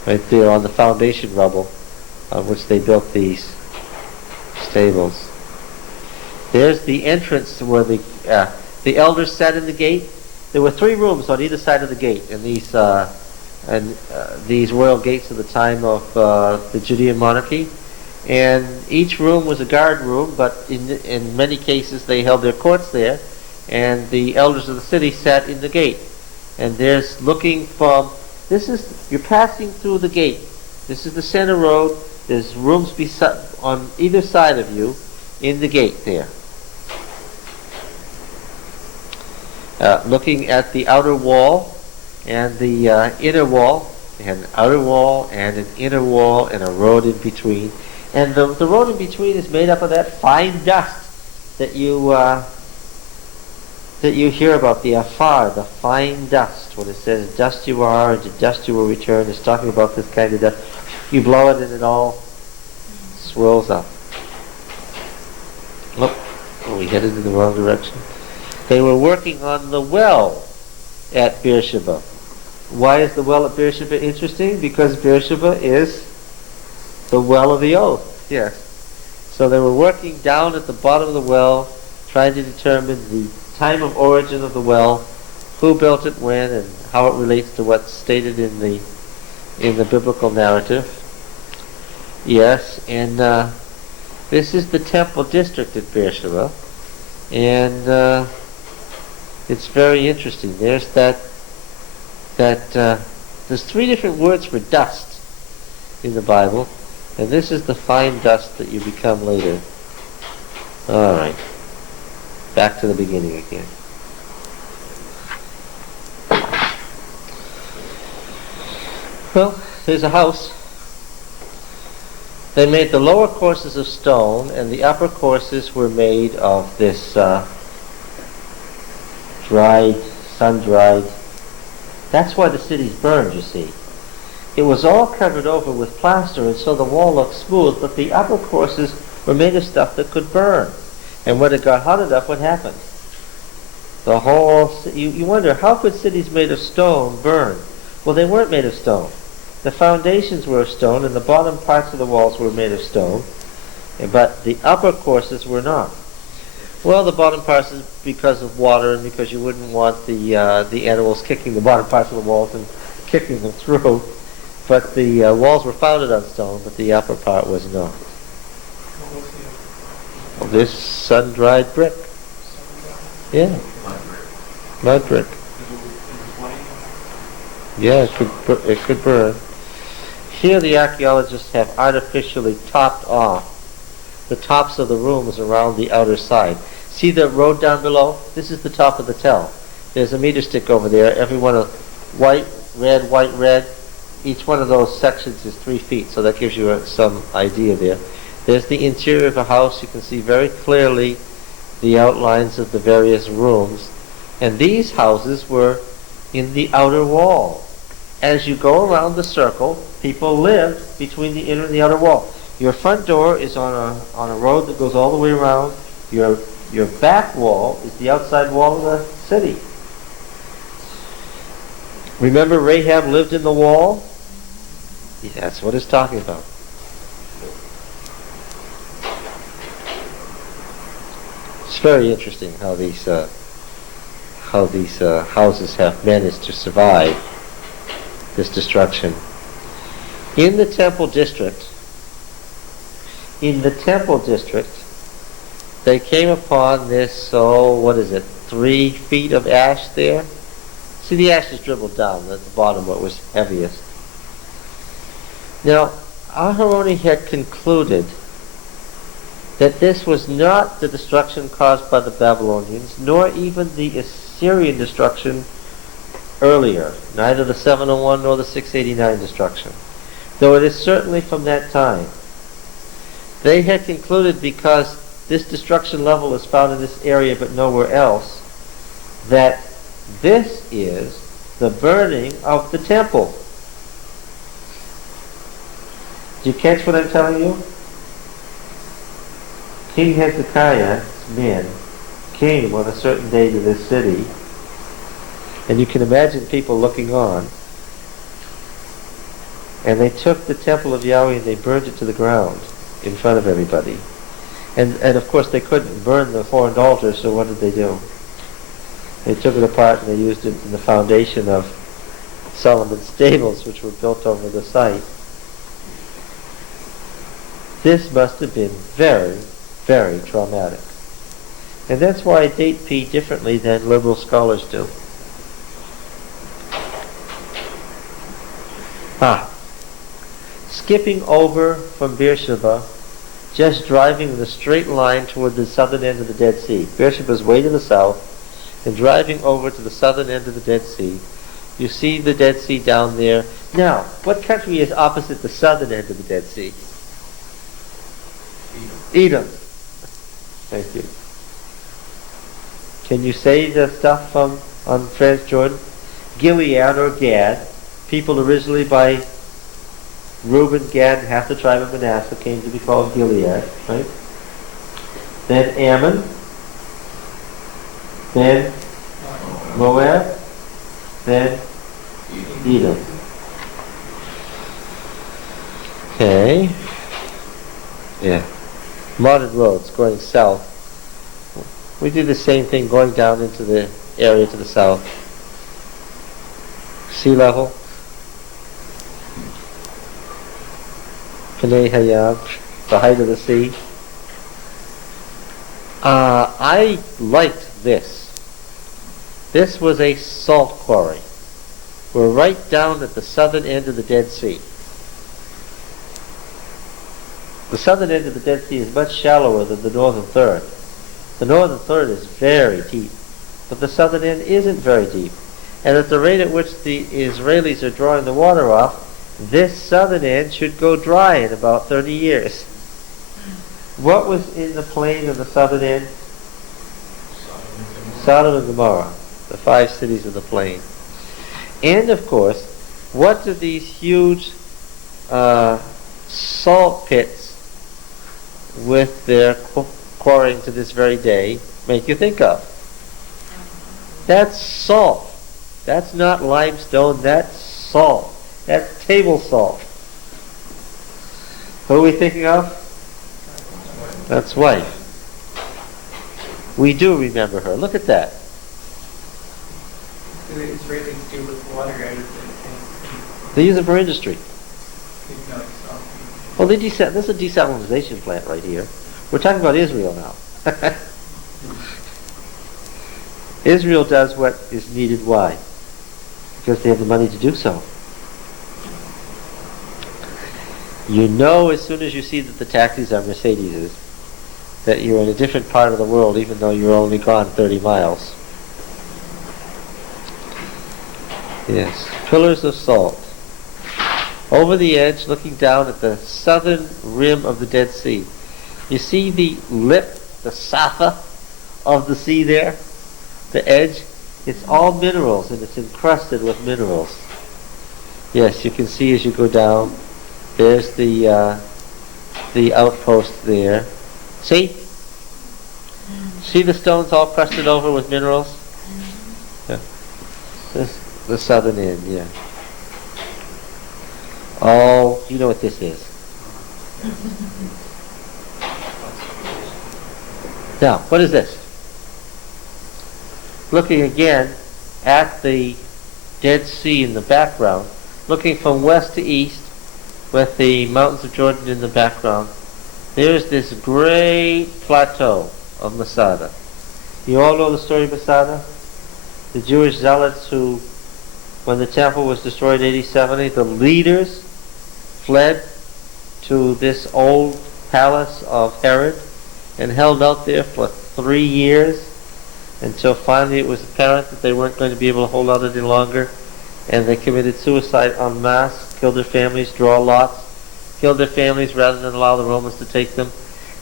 Right there on the foundation rubble on which they built these stables. There's the entrance where the elders sat in the gate. There were 3 rooms on either side of the gate, and these royal gates of the time of the Judean monarchy. And each room was a guard room, but in many cases they held their courts there, and the elders of the city sat in the gate. And there's looking from, you're passing through the gate. This is the center road. There's rooms on either side of you in the gate there. looking at the outer wall and the inner wall, and an outer wall and an inner wall and a road in between. And the road in between is made up of that fine dust that you hear about, the afar, the fine dust. When it says dust you are and to dust you will return, it's talking about this kind of dust. You blow it and it all swirls up. Oh, we headed in the wrong direction. They were working on the well at Beersheba. Why is the well at Beersheba interesting? Because Beersheba is the well of the oath. Yes. So they were working down at the bottom of the well, trying to determine the time of origin of the well, who built it when, and how it relates to what's stated in the biblical narrative. Yes, and this is the temple district at Beersheba, and it's very interesting. There's there's 3 different words for dust in the Bible, and this is the fine dust that you become later. All right, back to the beginning again. Well, there's a house. They made the lower courses of stone, and the upper courses were made of this sun-dried. That's why the city's burned, you see. It was all covered over with plaster, and so the wall looked smooth, but the upper courses were made of stuff that could burn. And when it got hot enough, what happened? The whole... You wonder, how could cities made of stone burn? Well, they weren't made of stone. The foundations were of stone, and the bottom parts of the walls were made of stone, but the upper courses were not. Well, the bottom parts is because of water, and because you wouldn't want the animals kicking the bottom parts of the walls and kicking them through. But the walls were founded on stone, but the upper part was not. This sun-dried brick. Yeah. Mud brick. Yeah, it could burn. Here the archaeologists have artificially topped off the tops of the rooms around the outer side. See the road down below? This is the top of the tell. There's a meter stick over there. Every one of white, red. Each one of those sections is 3 feet, so that gives you some idea there. There's the interior of a house. You can see very clearly the outlines of the various rooms. And these houses were in the outer wall. As you go around the circle, people lived between the inner and the outer wall. Your front door is on a road that goes all the way around. Your back wall is the outside wall of the city. Remember Rahab lived in the wall? Yeah, that's what it's talking about. It's very interesting how these houses have managed to survive this destruction. In the temple district, they came upon this, 3 feet of ash there? See, the ash is dribbled down at the bottom where it was heaviest. Now, Aharoni had concluded that this was not the destruction caused by the Babylonians, nor even the Assyrian destruction earlier, neither the 701 nor the 689 destruction, though it is certainly from that time. They had concluded, because this destruction level is found in this area but nowhere else, that this is the burning of the temple. Do you catch what I'm telling you? King Hezekiah's men came on a certain day to this city, and you can imagine people looking on, and they took the temple of Yahweh and they burned it to the ground in front of everybody. And of course they couldn't burn the horned altar, so what did they do? They took it apart and they used it in the foundation of Solomon's stables, which were built over the site. This must have been very, very traumatic. And that's why I date P differently than liberal scholars do. Skipping over from Beersheba, just driving in a straight line toward the southern end of the Dead Sea. Beersheba is way to the south, and driving over to the southern end of the Dead Sea, you see the Dead Sea down there. Now, what country is opposite the southern end of the Dead Sea? Edom. Thank you. Can you say the stuff on Transjordan? Gilead or Gad, people originally by Reuben, Gad, and half the tribe of Manasseh came to be called Gilead, right? Then Ammon, then Moab, then Edom. Okay. Yeah. Modern roads going south. We do the same thing going down into the area to the south. Sea level. Panay Hayab, the height of the sea. I liked this. This was a salt quarry. We're right down at the southern end of the Dead Sea. The southern end of the Dead Sea is much shallower than the northern third. The northern third is very deep, but the southern end isn't very deep. And at the rate at which the Israelis are drawing the water off, this southern end should go dry in about 30 years. What was in the plain of the southern end? Sodom and Gomorrah, the 5 cities of the plain. And of course, what do these huge salt pits with their quarrying to this very day make you think of? That's salt. That's not limestone, that's salt. That's table salt. Who are we thinking of? That's wife. We do remember her. Look at that. What do the Israelis do with water out of the They use it for industry. tank? Well, this is a desalinization plant right here. We're talking about Israel now. Israel does what is needed. Why? Because they have the money to do so. You know as soon as you see that the taxis are Mercedeses that you're in a different part of the world even though you're only gone 30 miles. Yes, pillars of salt. Over the edge, looking down at the southern rim of the Dead Sea. You see the lip, the safa of the sea there? The edge? It's all minerals and it's encrusted with minerals. Yes, you can see as you go down. There's the outpost there. See? See the stones all crusted over with minerals? Yeah. This, the southern end, yeah. Oh, you know what this is. Now, what is this? Looking again at the Dead Sea in the background, looking from west to east, with the mountains of Jordan in the background, there's this great plateau of Masada. You all know the story of Masada? The Jewish zealots who, when the temple was destroyed in AD 70, the leaders fled to this old palace of Herod and held out there for 3 years until finally it was apparent that they weren't going to be able to hold out any longer, and they committed suicide en masse, killed their families, draw lots, killed their families rather than allow the Romans to take them.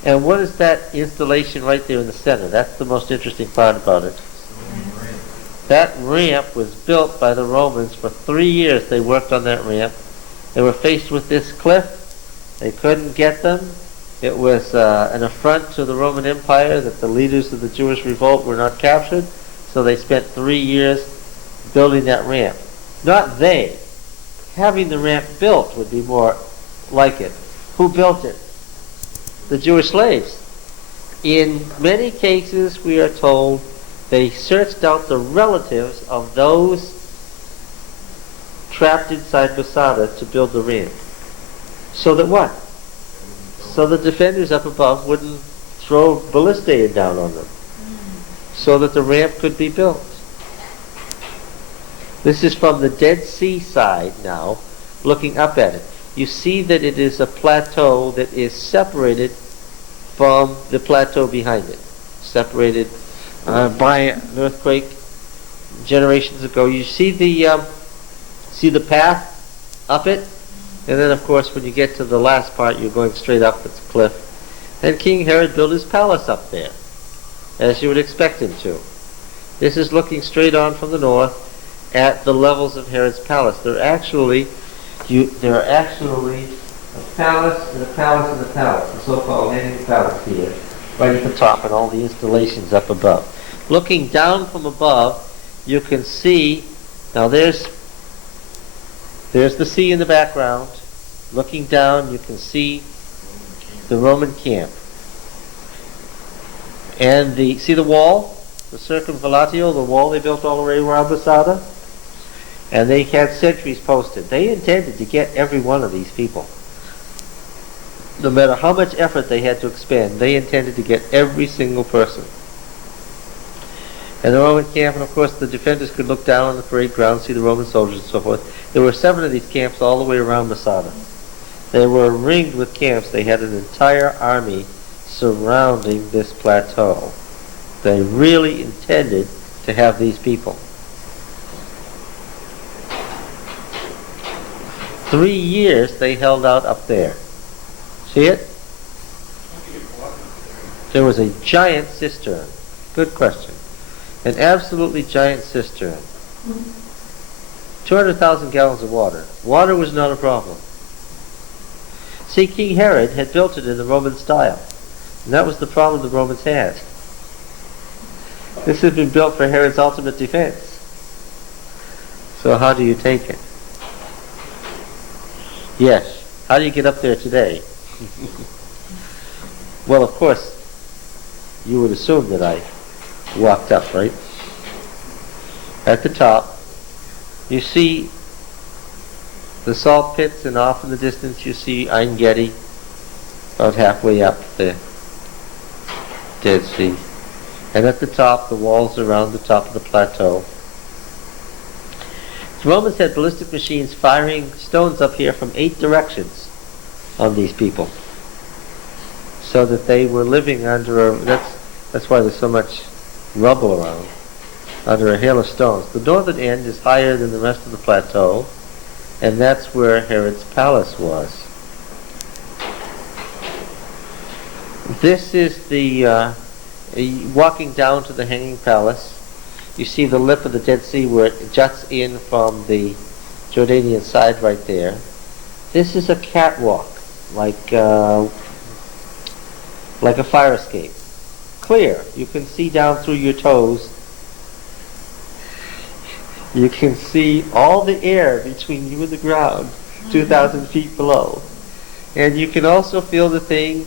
And what is that installation right there in the center? That's the most interesting part about it. That ramp was built by the Romans. For 3 years they worked on that ramp. They were faced with this cliff. They couldn't get them. It was an affront to the Roman Empire that the leaders of the Jewish revolt were not captured. So they spent 3 years building that ramp. Not they. Having the ramp built would be more like it. Who built it? The Jewish slaves. In many cases, we are told, they searched out the relatives of those trapped inside Masada to build the ramp. So that what? So the defenders up above wouldn't throw ballistae down on them. So that the ramp could be built. This is from the Dead Sea side now, looking up at it. You see that it is a plateau that is separated from the plateau behind it. Separated by an earthquake generations ago. You see the path up it, and then of course when you get to the last part, you're going straight up this cliff. And King Herod built his palace up there, as you would expect him to. This is looking straight on from the north at the levels of Herod's palace. There are actually a palace and a palace and a palace, the so-called hanging palace here, right at the top, and all the installations up above. Looking down from above, you can see, now there's the sea in the background. Looking down, you can see the Roman camp. And see the wall? The circumvallatio, the wall they built all the way around Masada? And they had sentries posted. They intended to get every one of these people. No matter how much effort they had to expend, they intended to get every single person. And the Roman camp, and of course the defenders could look down on the parade ground, see the Roman soldiers and so forth. There were 7 of these camps all the way around Masada. They were ringed with camps. They had an entire army surrounding this plateau. They really intended to have these people. 3 years they held out up there. See it? There was a giant cistern. Good question. An absolutely giant cistern. 200,000 gallons of water. Water was not a problem. See, King Herod had built it in the Roman style. And that was the problem the Romans had. This had been built for Herod's ultimate defense. So how do you take it? Yes. How do you get up there today? Well, of course, you would assume that I walked up, right? At the top, you see the salt pits, and off in the distance you see Ein Gedi, about halfway up the Dead Sea. And at the top, the walls around the top of the plateau. The Romans had ballistic machines firing stones up here from 8 directions on these people, so that they were living under that's why there's so much rubble around, under a hail of stones. The northern end is higher than the rest of the plateau, and that's where Herod's palace was. This is the walking down to the hanging palace. You see the lip of the Dead Sea where it juts in from the Jordanian side right there. This is a catwalk, like a fire escape. Clear. You can see down through your toes. You can see all the air between you and the ground, 2,000 feet below. And you can also feel the thing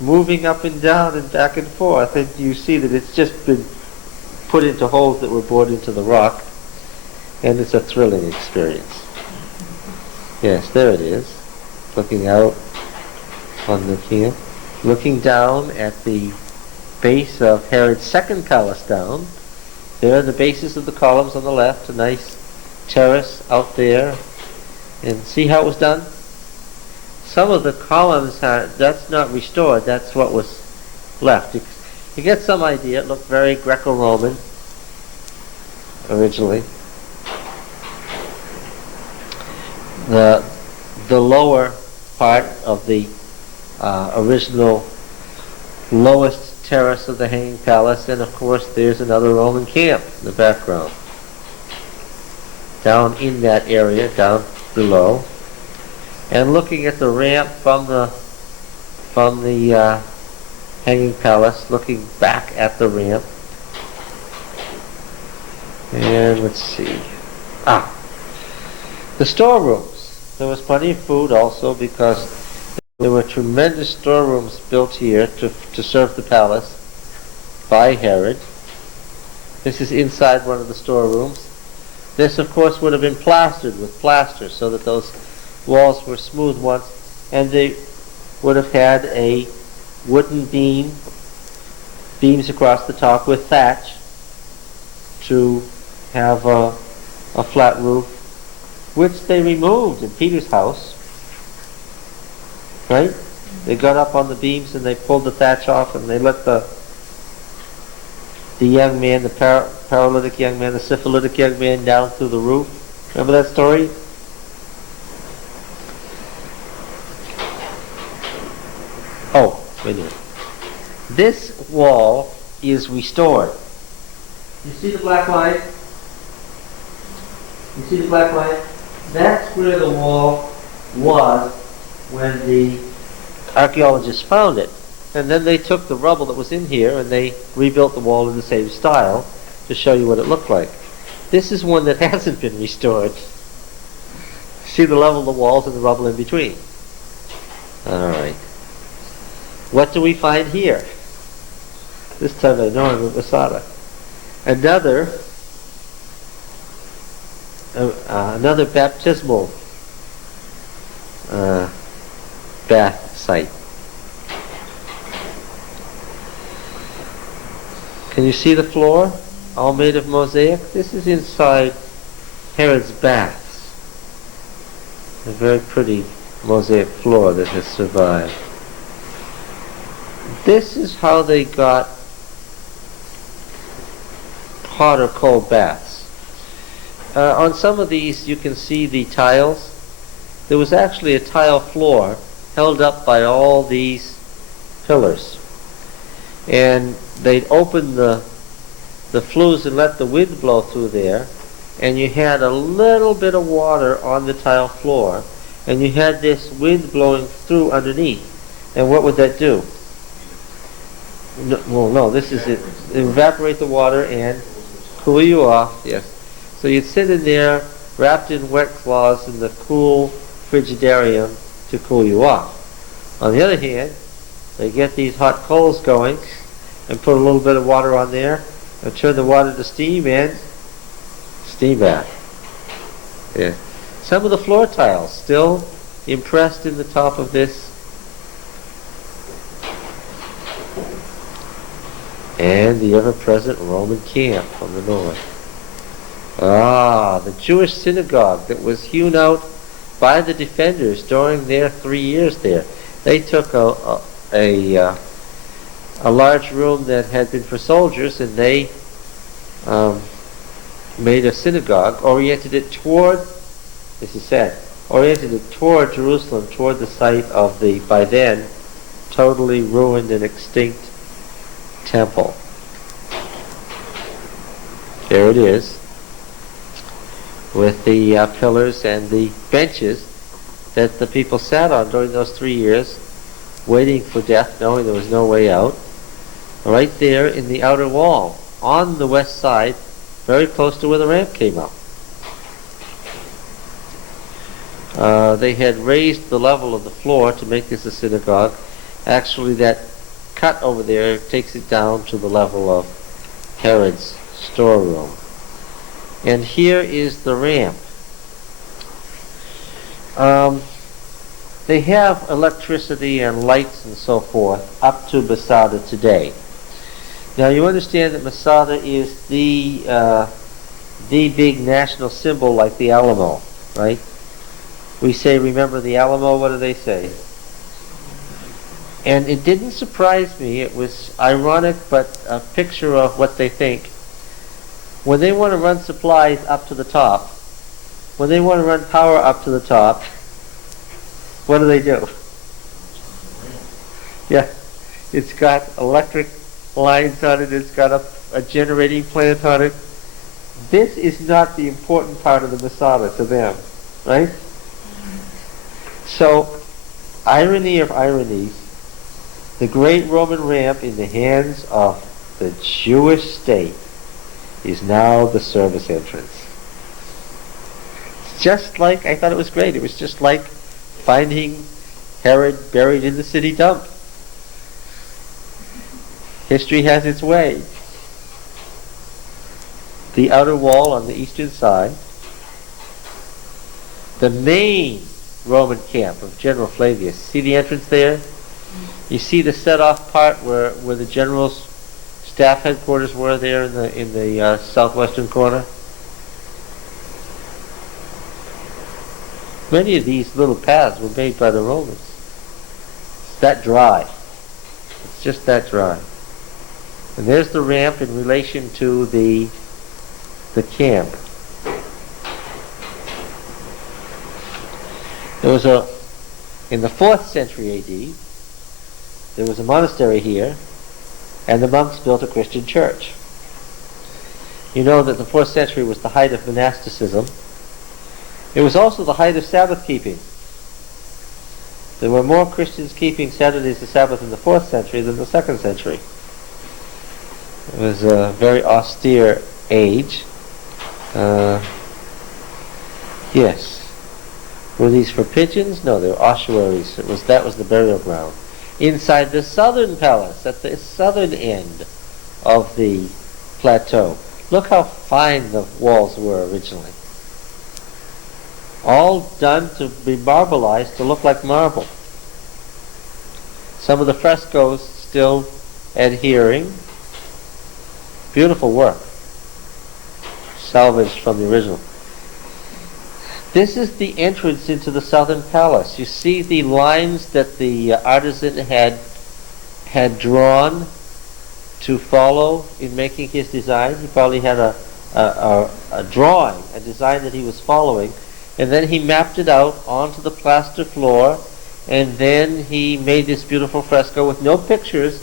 moving up and down and back and forth, and you see that it's just been put into holes that were bored into the rock, and it's a thrilling experience. Yes, there it is, looking out on the camp, looking down at the base of Herod's second palace down. There are the bases of the columns on the left, a nice terrace out there, and see how it was done? Some of the columns, that's not restored, that's what was left. You get some idea, it looked very Greco-Roman originally. The lower part of the original lowest terrace of the hanging palace, and of course there's another Roman camp in the background. Down in that area, down below. And looking at the ramp from the hanging palace, looking back at the ramp. And let's see. The storerooms. There was plenty of food also, because there were tremendous storerooms built here to serve the palace by Herod. This is inside one of the storerooms. This, of course, would have been plastered with plaster so that those walls were smooth once, and they would have had a wooden beams across the top with thatch to have a flat roof, which they removed in Peter's house. Right? They got up on the beams and they pulled the thatch off, and they let the the young man, the paralytic young man, the syphilitic young man down through the roof. Remember that story? Oh, wait a minute. This wall is restored. You see the black line? You see the black line? That's where the wall was when the archaeologists found it. And then they took the rubble that was in here and they rebuilt the wall in the same style to show you what it looked like. This is one that hasn't been restored. See the level of the walls and the rubble in between. Alright. What do we find here? This time I know I'm at Masada. Another baptismal bath site. Can you see the floor? All made of mosaic? This is inside Herod's baths. A very pretty mosaic floor that has survived. This is how they got hot or cold baths. On some of these you can see the tiles. There was actually a tile floor held up by all these pillars. And they'd open the flues and let the wind blow through there, and you had a little bit of water on the tile floor, and you had this wind blowing through underneath. And what would that do? No, this is it. Evaporate the water and cool you off, yes. So you'd sit in there, wrapped in wet cloths in the cool frigidarium to cool you off. On the other hand, they get these hot coals going and put a little bit of water on there and turn the water to steam and steam bath. Yeah. Some of the floor tiles still impressed in the top of this. And the ever-present Roman camp on the north. The Jewish synagogue that was hewn out by the defenders during their 3 years there. They took a large room that had been for soldiers, and they made a synagogue, oriented it toward, this is sad, oriented it toward Jerusalem, toward the site of the, by then, totally ruined and extinct temple. There it is, with the pillars and the benches that the people sat on during those 3 years, waiting for death, knowing there was no way out. Right there in the outer wall, on the west side, very close to where the ramp came up. They had raised the level of the floor to make this a synagogue. Actually, that cut over there takes it down to the level of Herod's storeroom. And here is the ramp. They have electricity and lights and so forth up to Masada today. Now you understand that Masada is the big national symbol, like the Alamo, right? We say, remember the Alamo, what do they say? And it didn't surprise me. It was ironic, but a picture of what they think. When they want to run supplies up to the top, when they want to run power up to the top, what do? Yeah, it's got electric lines on it, it's got a generating plant on it. This is not the important part of the Masada to them, right? So, irony of ironies, the great Roman ramp in the hands of the Jewish state is now the service entrance. It's just like, I thought it was great, it was just like finding Herod buried in the city dump. History has its way. The outer wall on the eastern side, the main Roman camp of General Flavius. See the entrance there? You see the set-off part where the general's staff headquarters were there in the southwestern corner? Many of these little paths were made by the Romans. It's that dry. It's just that dry. And there's the ramp in relation to the camp. There was in the 4th century AD, there was a monastery here, and the monks built a Christian church. You know that the 4th century was the height of monasticism. It was also the height of Sabbath keeping. There were more Christians keeping Saturdays the Sabbath in the 4th century than the 2nd century. It was a very austere age. Yes. Were these for pigeons? No, they were ossuaries. That was the burial ground. Inside the southern palace, at the southern end of the plateau. Look how fine the walls were originally. All done to be marbleized to look like marble. Some of the frescoes still adhering. Beautiful work. Salvaged from the original. This is the entrance into the southern palace. You see the lines that the artisan had drawn to follow in making his design. He probably had a drawing, a design that he was following, and then he mapped it out onto the plaster floor, and then he made this beautiful fresco with no pictures,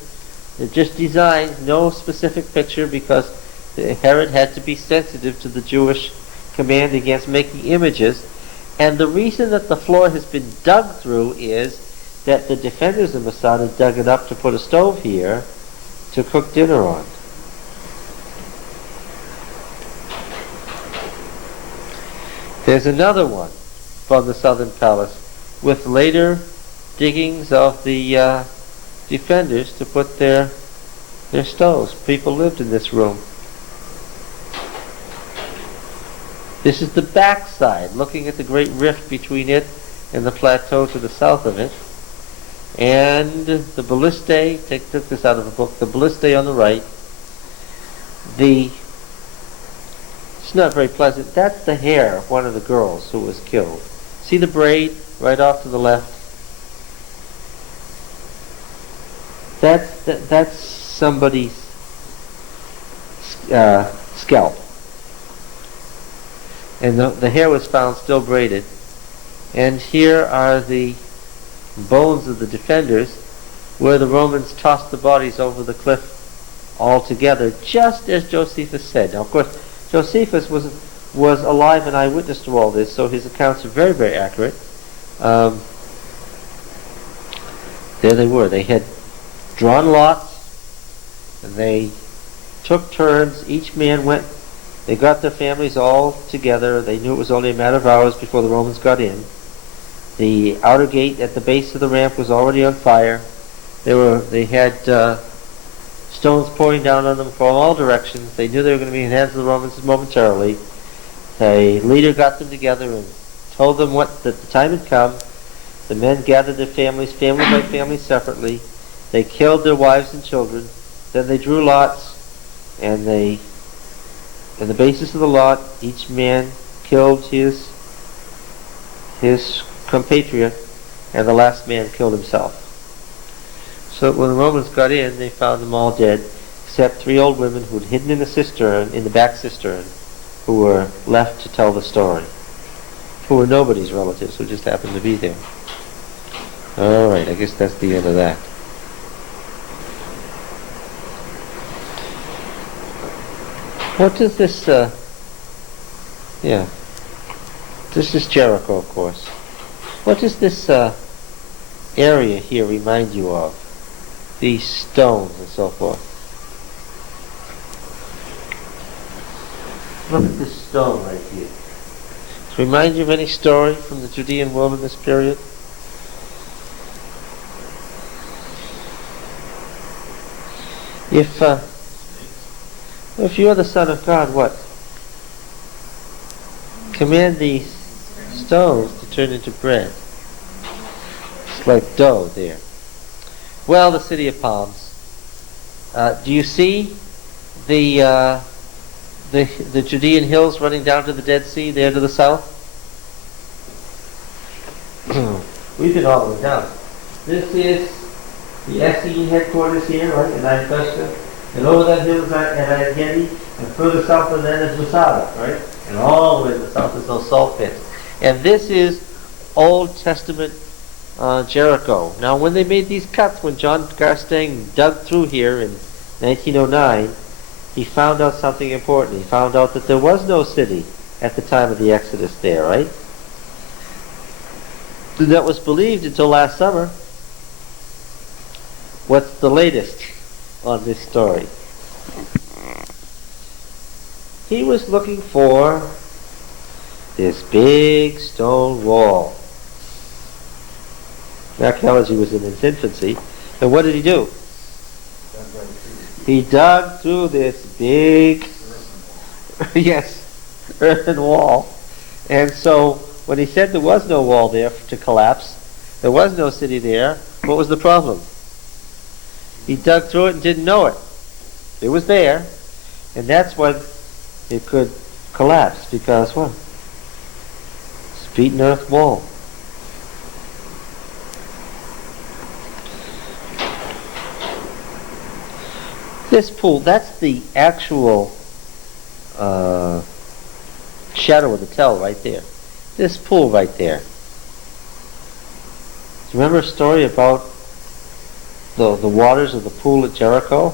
just designs, no specific picture, because Herod had to be sensitive to the Jewish command against making images. And the reason that the floor has been dug through is that the defenders of Masada dug it up to put a stove here to cook dinner on. There's another one from the southern palace with later diggings of the defenders to put their stoves. People lived in this room. This is the back side, looking at the great rift between it and the plateau to the south of it. And the ballistae, took this out of the book, the ballistae on the right. It's not very pleasant. That's the hair of one of the girls who was killed. See the braid right off to the left? That's somebody's scalp. And the hair was found still braided. And here are the bones of the defenders, where the Romans tossed the bodies over the cliff all together, just as Josephus said. Now, of course, Josephus was alive and eyewitness to all this, so his accounts are very, very accurate. There they were. They had drawn lots, and they took turns. Each man went. They got their families all together. They knew it was only a matter of hours before the Romans got in. The outer gate at the base of the ramp was already on fire. They had stones pouring down on them from all directions. They knew they were going to be in the hands of the Romans momentarily. The leader got them together and told them that the time had come. The men gathered their families, family by family separately. They killed their wives and children. Then they drew lots, and on the basis of the lot, each man killed his compatriot, and the last man killed himself. So when the Romans got in, they found them all dead, except 3 old women who had hidden in the back cistern, who were left to tell the story, who were nobody's relatives, who just happened to be there. All right, I guess that's the end of that. What does this, this is Jericho, of course. What does this area here remind you of? These stones and so forth. Look at this stone right here. Does it remind you of any story from the Judean wilderness period? If you are the Son of God, what? Command these stones to turn into bread. It's like dough there. Well, the city of palms. Do you see the Judean hills running down to the Dead Sea there to the south? We've been all the way down. This is the Essenes headquarters here, right, in Ancaster. And over that hill is Gedi, and further south of that is Masada, right? And all the way to the south is those salt pits. And this is Old Testament Jericho. Now, when they made these cuts, when John Garstang dug through here in 1909, he found out something important. He found out that there was no city at the time of the Exodus there, right? That was believed until last summer. What's the latest on this story? He was looking for this big stone wall. Archaeology was in its infancy. And what did he do? He dug through this big, yes, earthen wall. And so when he said there was no wall there to collapse, there was no city there, what was the problem? He dug through it and didn't know it. It was there, and that's when it could collapse, because what? It's a beaten earth wall. This pool, that's the actual shadow of the tell right there. This pool right there. Do you remember a story about the waters of the pool at Jericho?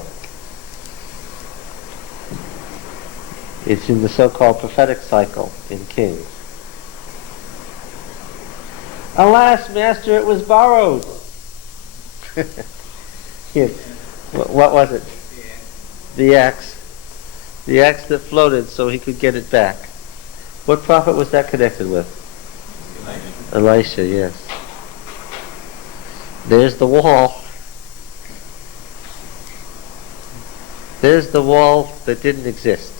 It's in the so-called prophetic cycle in Kings. Alas, master, it was borrowed. What was it? The axe. The axe that floated so he could get it back. What prophet was that connected with? Elisha, yes. There's the wall. There's the wall that didn't exist.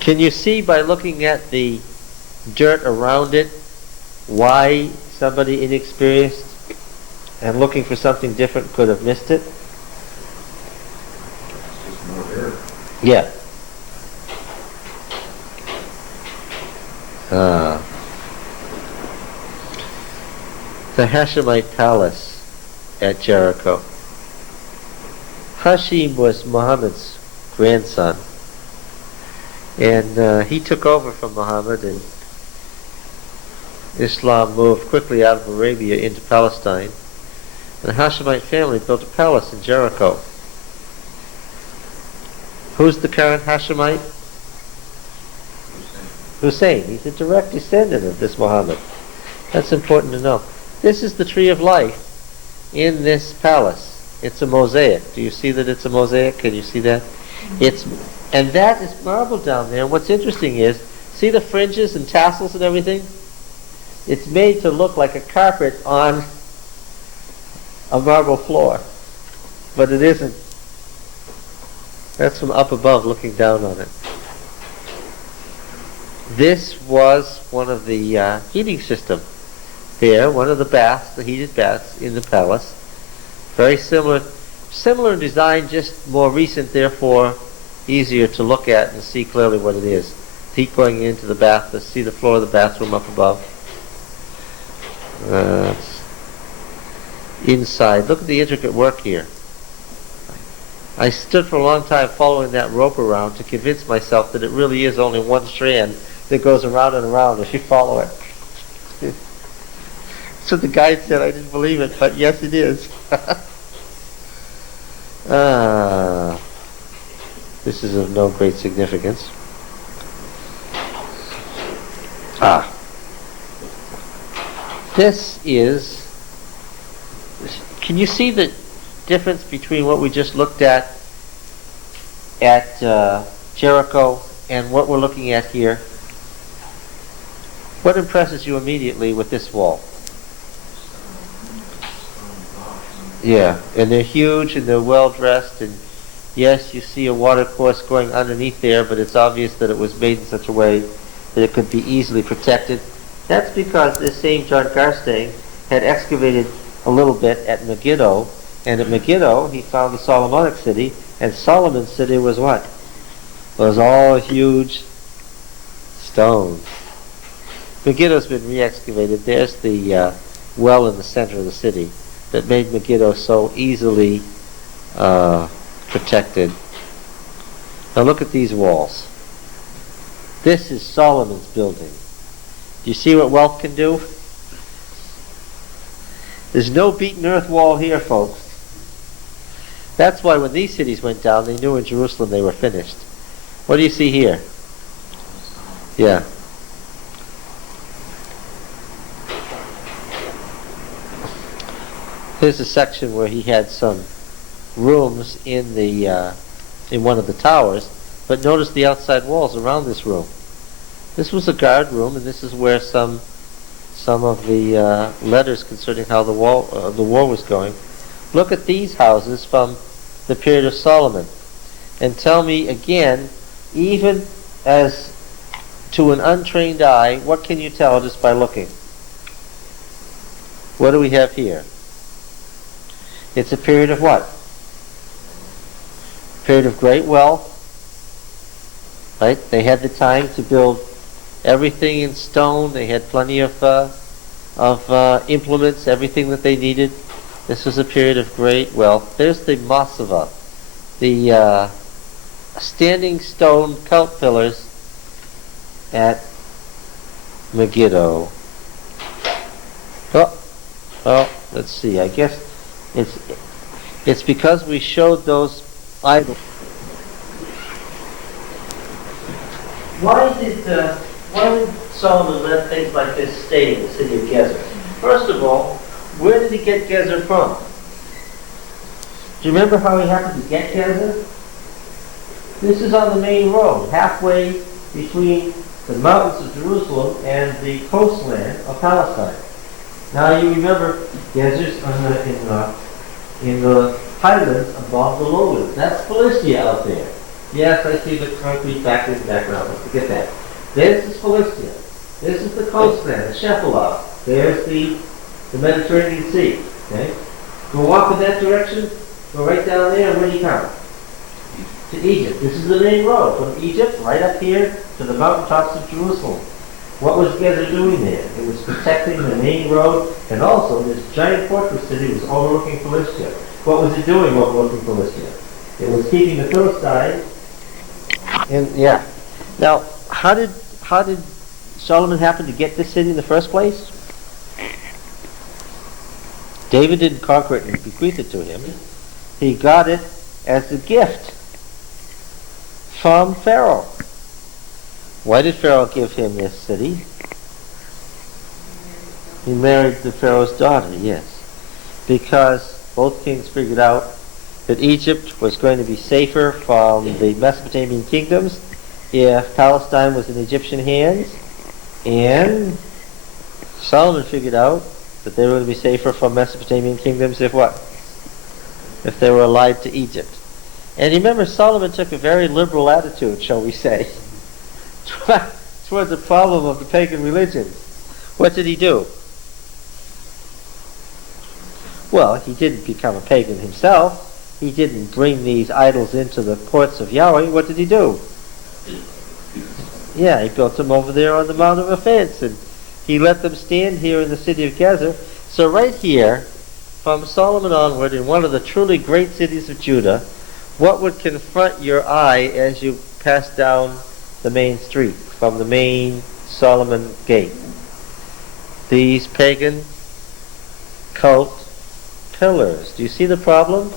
Can you see by looking at the dirt around it why somebody inexperienced and looking for something different could have missed it? Yeah. The Hashemite palace at Jericho. Hashim was Muhammad's grandson, and he took over from Muhammad, and Islam moved quickly out of Arabia into Palestine. The Hashemite family built a palace in Jericho. Who's the current Hashemite? Hussein. He's a direct descendant of this Muhammad. That's important to know. This is the tree of life in this palace. It's a mosaic. Do you see that it's a mosaic? Can you see that? And that is marble down there. And what's interesting is, see the fringes and tassels and everything? It's made to look like a carpet on a marble floor. But it isn't. That's from up above looking down on it. This was one of the heating system there, one of the baths, the heated baths in the palace. Very similar in design, just more recent, therefore easier to look at and see clearly what it is. Heat going into the bath, to see the floor of the bathroom up above. Inside, look at the intricate work here. I stood for a long time following that rope around to convince myself that it really is only one strand that goes around and around if you follow it. So the guide said I didn't believe it, but yes it is. This is of no great significance. This is, can you see the difference between what we just looked at Jericho and what we're looking at here? What impresses you immediately with this wall? Yeah, and they're huge and they're well dressed, and yes, you see a water course going underneath there, but it's obvious that it was made in such a way that it could be easily protected. That's because this same John Garstang had excavated a little bit at Megiddo, and at Megiddo he found the Solomonic city, and Solomon's city was what? It was all huge stones. Megiddo's been re-excavated. There's the well in the center of the city. that made Megiddo so easily protected. Now look at these walls. This is Solomon's building. Do you see what wealth can do? There's no beaten earth wall here, folks. That's why when these cities went down, they knew in Jerusalem they were finished. What do you see here? Yeah. Here's a section where he had some rooms in the in one of the towers, but notice the outside walls around this room. This was a guard room, and this is where some of the letters concerning how the war was going. Look at these houses from the period of Solomon, and tell me again, even as to an untrained eye, what can you tell just by looking? What do we have here? It's a period of what? A period of great wealth, right? They had the time to build everything in stone. They had plenty of implements, everything that they needed. This was a period of great wealth. There's the Masada, the standing stone cult pillars at Megiddo. Oh, let's see. I guess it's because we showed those idols. Why did Solomon let things like this stay in the city of Gezer? First of all, where did he get Gezer from? Do you remember how he happened to get Gezer? This is on the main road, halfway between the mountains of Jerusalem and the coastland of Palestine. Now you remember Gezer's in the highlands above the lowlands. That's Philistia out there. Yes, I see the concrete factory in the background. Let's forget that. This is Philistia. This is the coastland, the Shephelah. There's the Mediterranean Sea. Okay? Go walk in that direction, go right down there, and where do you come? To Egypt. This is the main road from Egypt right up here to the mountaintops of Jerusalem. What was Gezer doing there? It was protecting the main road, and also this giant fortress city was overlooking Philistia. What was it doing overlooking Philistia? It was keeping the Philistines. And yeah. Now, how did Solomon happen to get this city in the first place? David didn't conquer it and bequeath it to him. He got it as a gift from Pharaoh. Why did Pharaoh give him this city? He married the Pharaoh's daughter, yes. Because both kings figured out that Egypt was going to be safer from the Mesopotamian kingdoms if Palestine was in Egyptian hands, and Solomon figured out that they were going to be safer from Mesopotamian kingdoms if what? If they were allied to Egypt. And remember, Solomon took a very liberal attitude, shall we say, toward the problem of the pagan religions. What did he do? Well, he didn't become a pagan himself. He didn't bring these idols into the courts of Yahweh. What did he do? Yeah, he built them over there on the Mount of Offense, and he let them stand here in the city of Gezer. So right here, from Solomon onward, in one of the truly great cities of Judah, what would confront your eye as you pass down the main street from the main Solomon gate? These pagan cult pillars. Do you see the problem?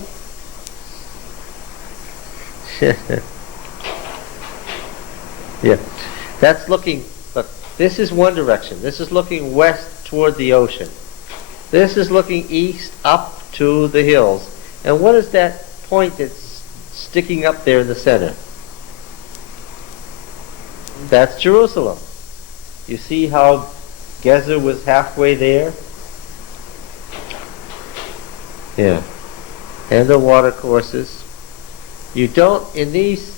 Yeah. That's looking, look, this is one direction. This is looking west toward the ocean. This is looking east up to the hills. And what is that point that's sticking up there in the center? That's Jerusalem. You see how Gezer was halfway there? Yeah. And the water courses. You don't, in these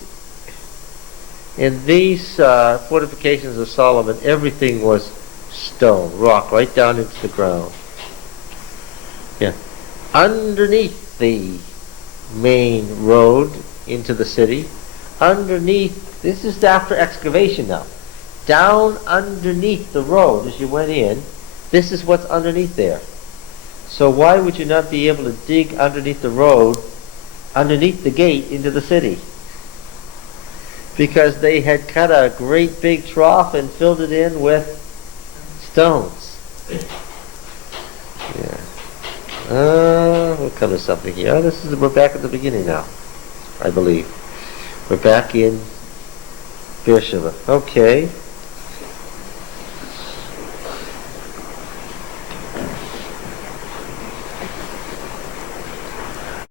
fortifications of Solomon, everything was stone, rock, right down into the ground. Yeah. Underneath the main road into the city, underneath, this is after excavation now, down underneath the road as you went in, this is what's underneath there. So why would you not be able to dig underneath the road, underneath the gate into the city? Because they had cut a great big trough and filled it in with stones. Yeah. We'll come to something here. We're back at the beginning now, I believe. We're back in Beersheba. Okay.